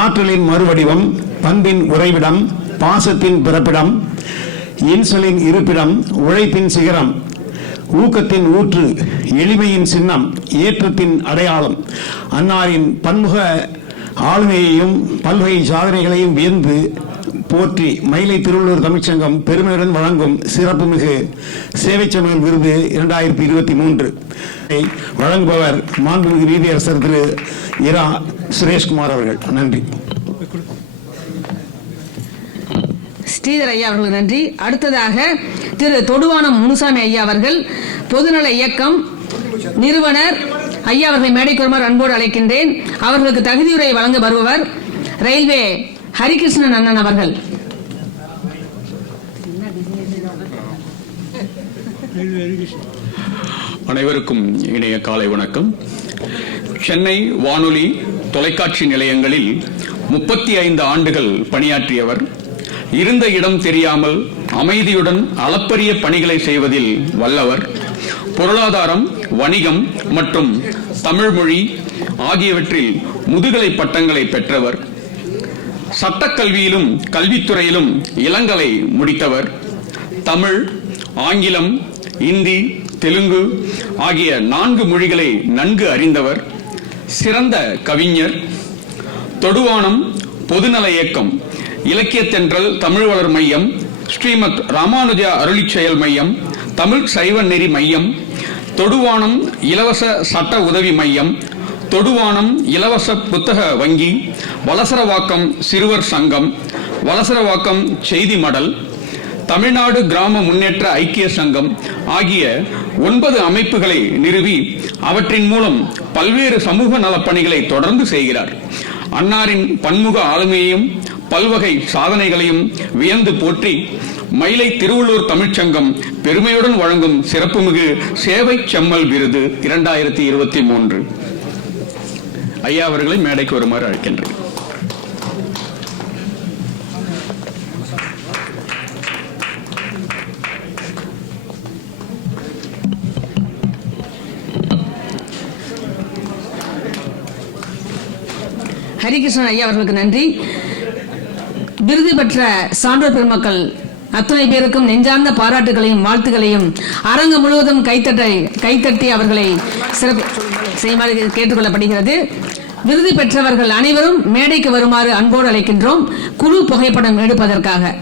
ஆற்றலின் மறுவடிவம், பண்பின் உறைவிடம், பாசத்தின் பிறப்பிடம், இன்சொலின் இருப்பிடம், உழைப்பின் சிகரம், ஊக்கத்தின் ஊற்று, எளிமையின் சின்னம், ஏற்றத்தின் அடையாளம், அன்னாரின் பன்முக ஆளுமையையும் பல்வகை சாதனைகளையும் வியந்து போற்றி மயிலை திருவள்ளுவர் தமிழ்ச்சங்கம் பெருமையுடன் வழங்கும் சிறப்புமிகு சேவைச்சமையல் விருது 2023 வழங்குபவர் மாண்புமிகு நீதியரசர் திரு இரா சுரேஷ்குமார் அவர்கள். நன்றி. ஸ்ரீதர் ஐயா அவர்களுக்கு நன்றி. அடுத்ததாக திரு தொடுவானம் முனுசாமி ஐயா அவர்கள், பொதுநல இயக்கம் நிறுவனர் ஐயா அவர்களை மேடைக்கு வருமாறு அன்போடு அழைக்கின்றேன். அவர்களுக்கு தகுதியுரை வழங்க வருபவர் ரயில்வே ஹரிகிருஷ்ணன் அண்ணன் அவர்கள். அனைவருக்கும் இணைய காலை வணக்கம். சென்னை வானொலி தொலைக்காட்சி நிலையங்களில் 35 ஆண்டுகள் பணியாற்றியவர். இருந்த இடம் தெரியாமல் அமைதியுடன் அளப்பரிய பணிகளை செய்வதில் வல்லவர். பொருளாதாரம், வணிகம் மற்றும் தமிழ் மொழி ஆகியவற்றில் முதுகலை பட்டங்களை பெற்றவர். சட்டக்கல்வியிலும் கல்வித்துறையிலும் இளங்கலை முடித்தவர். தமிழ், ஆங்கிலம், இந்தி, தெலுங்கு ஆகிய 4 மொழிகளை நன்கு அறிந்தவர். சிறந்த கவிஞர். தொடுவானம் பொதுநல இயக்கம், இலக்கியத்தென்றல் தமிழ் வளர் மையம், ஸ்ரீமத் ராமானுஜ அருளிச் செயல் மையம், தமிழ் சைவ நெறி மையம், தொடுவானம் இலவச சட்ட உதவி மையம், தொடுவானம் இலவச புத்தக வங்கி, வலசரவாக்கம் சிறுவர் சங்கம், வலசரவாக்கம் செய்தி மடல், தமிழ்நாடு கிராம முன்னேற்ற ஐக்கிய சங்கம் ஆகிய 9 அமைப்புகளை நிறுவி அவற்றின் மூலம் பல்வேறு சமூக நலப்பணிகளை தொடர்ந்து செய்கிறார். அன்னாரின் பன்முக ஆளுமையையும் பல்வகை சாதனைகளையும் வியந்து போற்றி மயிலை திருவள்ளூர் தமிழ்ச்சங்கம் பெருமையுடன் வழங்கும் சிறப்புமிகு சேவை செம்மல் விருது 2023 ஐயா அவர்களை மேடைக்கு வருமாறு அழைக்கின்றேன். ஹரிகிருஷ்ணன் ஐயா அவர்களுக்கு நன்றி. விருது பெற்ற சான்றோர் பெருமக்கள் அத்தனை பேருக்கும் நெஞ்சார்ந்த பாராட்டுகளையும் வாழ்த்துக்களையும் அரங்கு முழுவதும் கைத்தட்டி அவர்களை சிறப்பு செய்யுமாறு கேட்டுக்கொள்ளப்படுகிறது. விருது பெற்றவர்கள் அனைவரும் மேடைக்கு வருமாறு அன்போடு அழைக்கின்றோம், குழு புகைப்படம் எடுப்பதற்காக.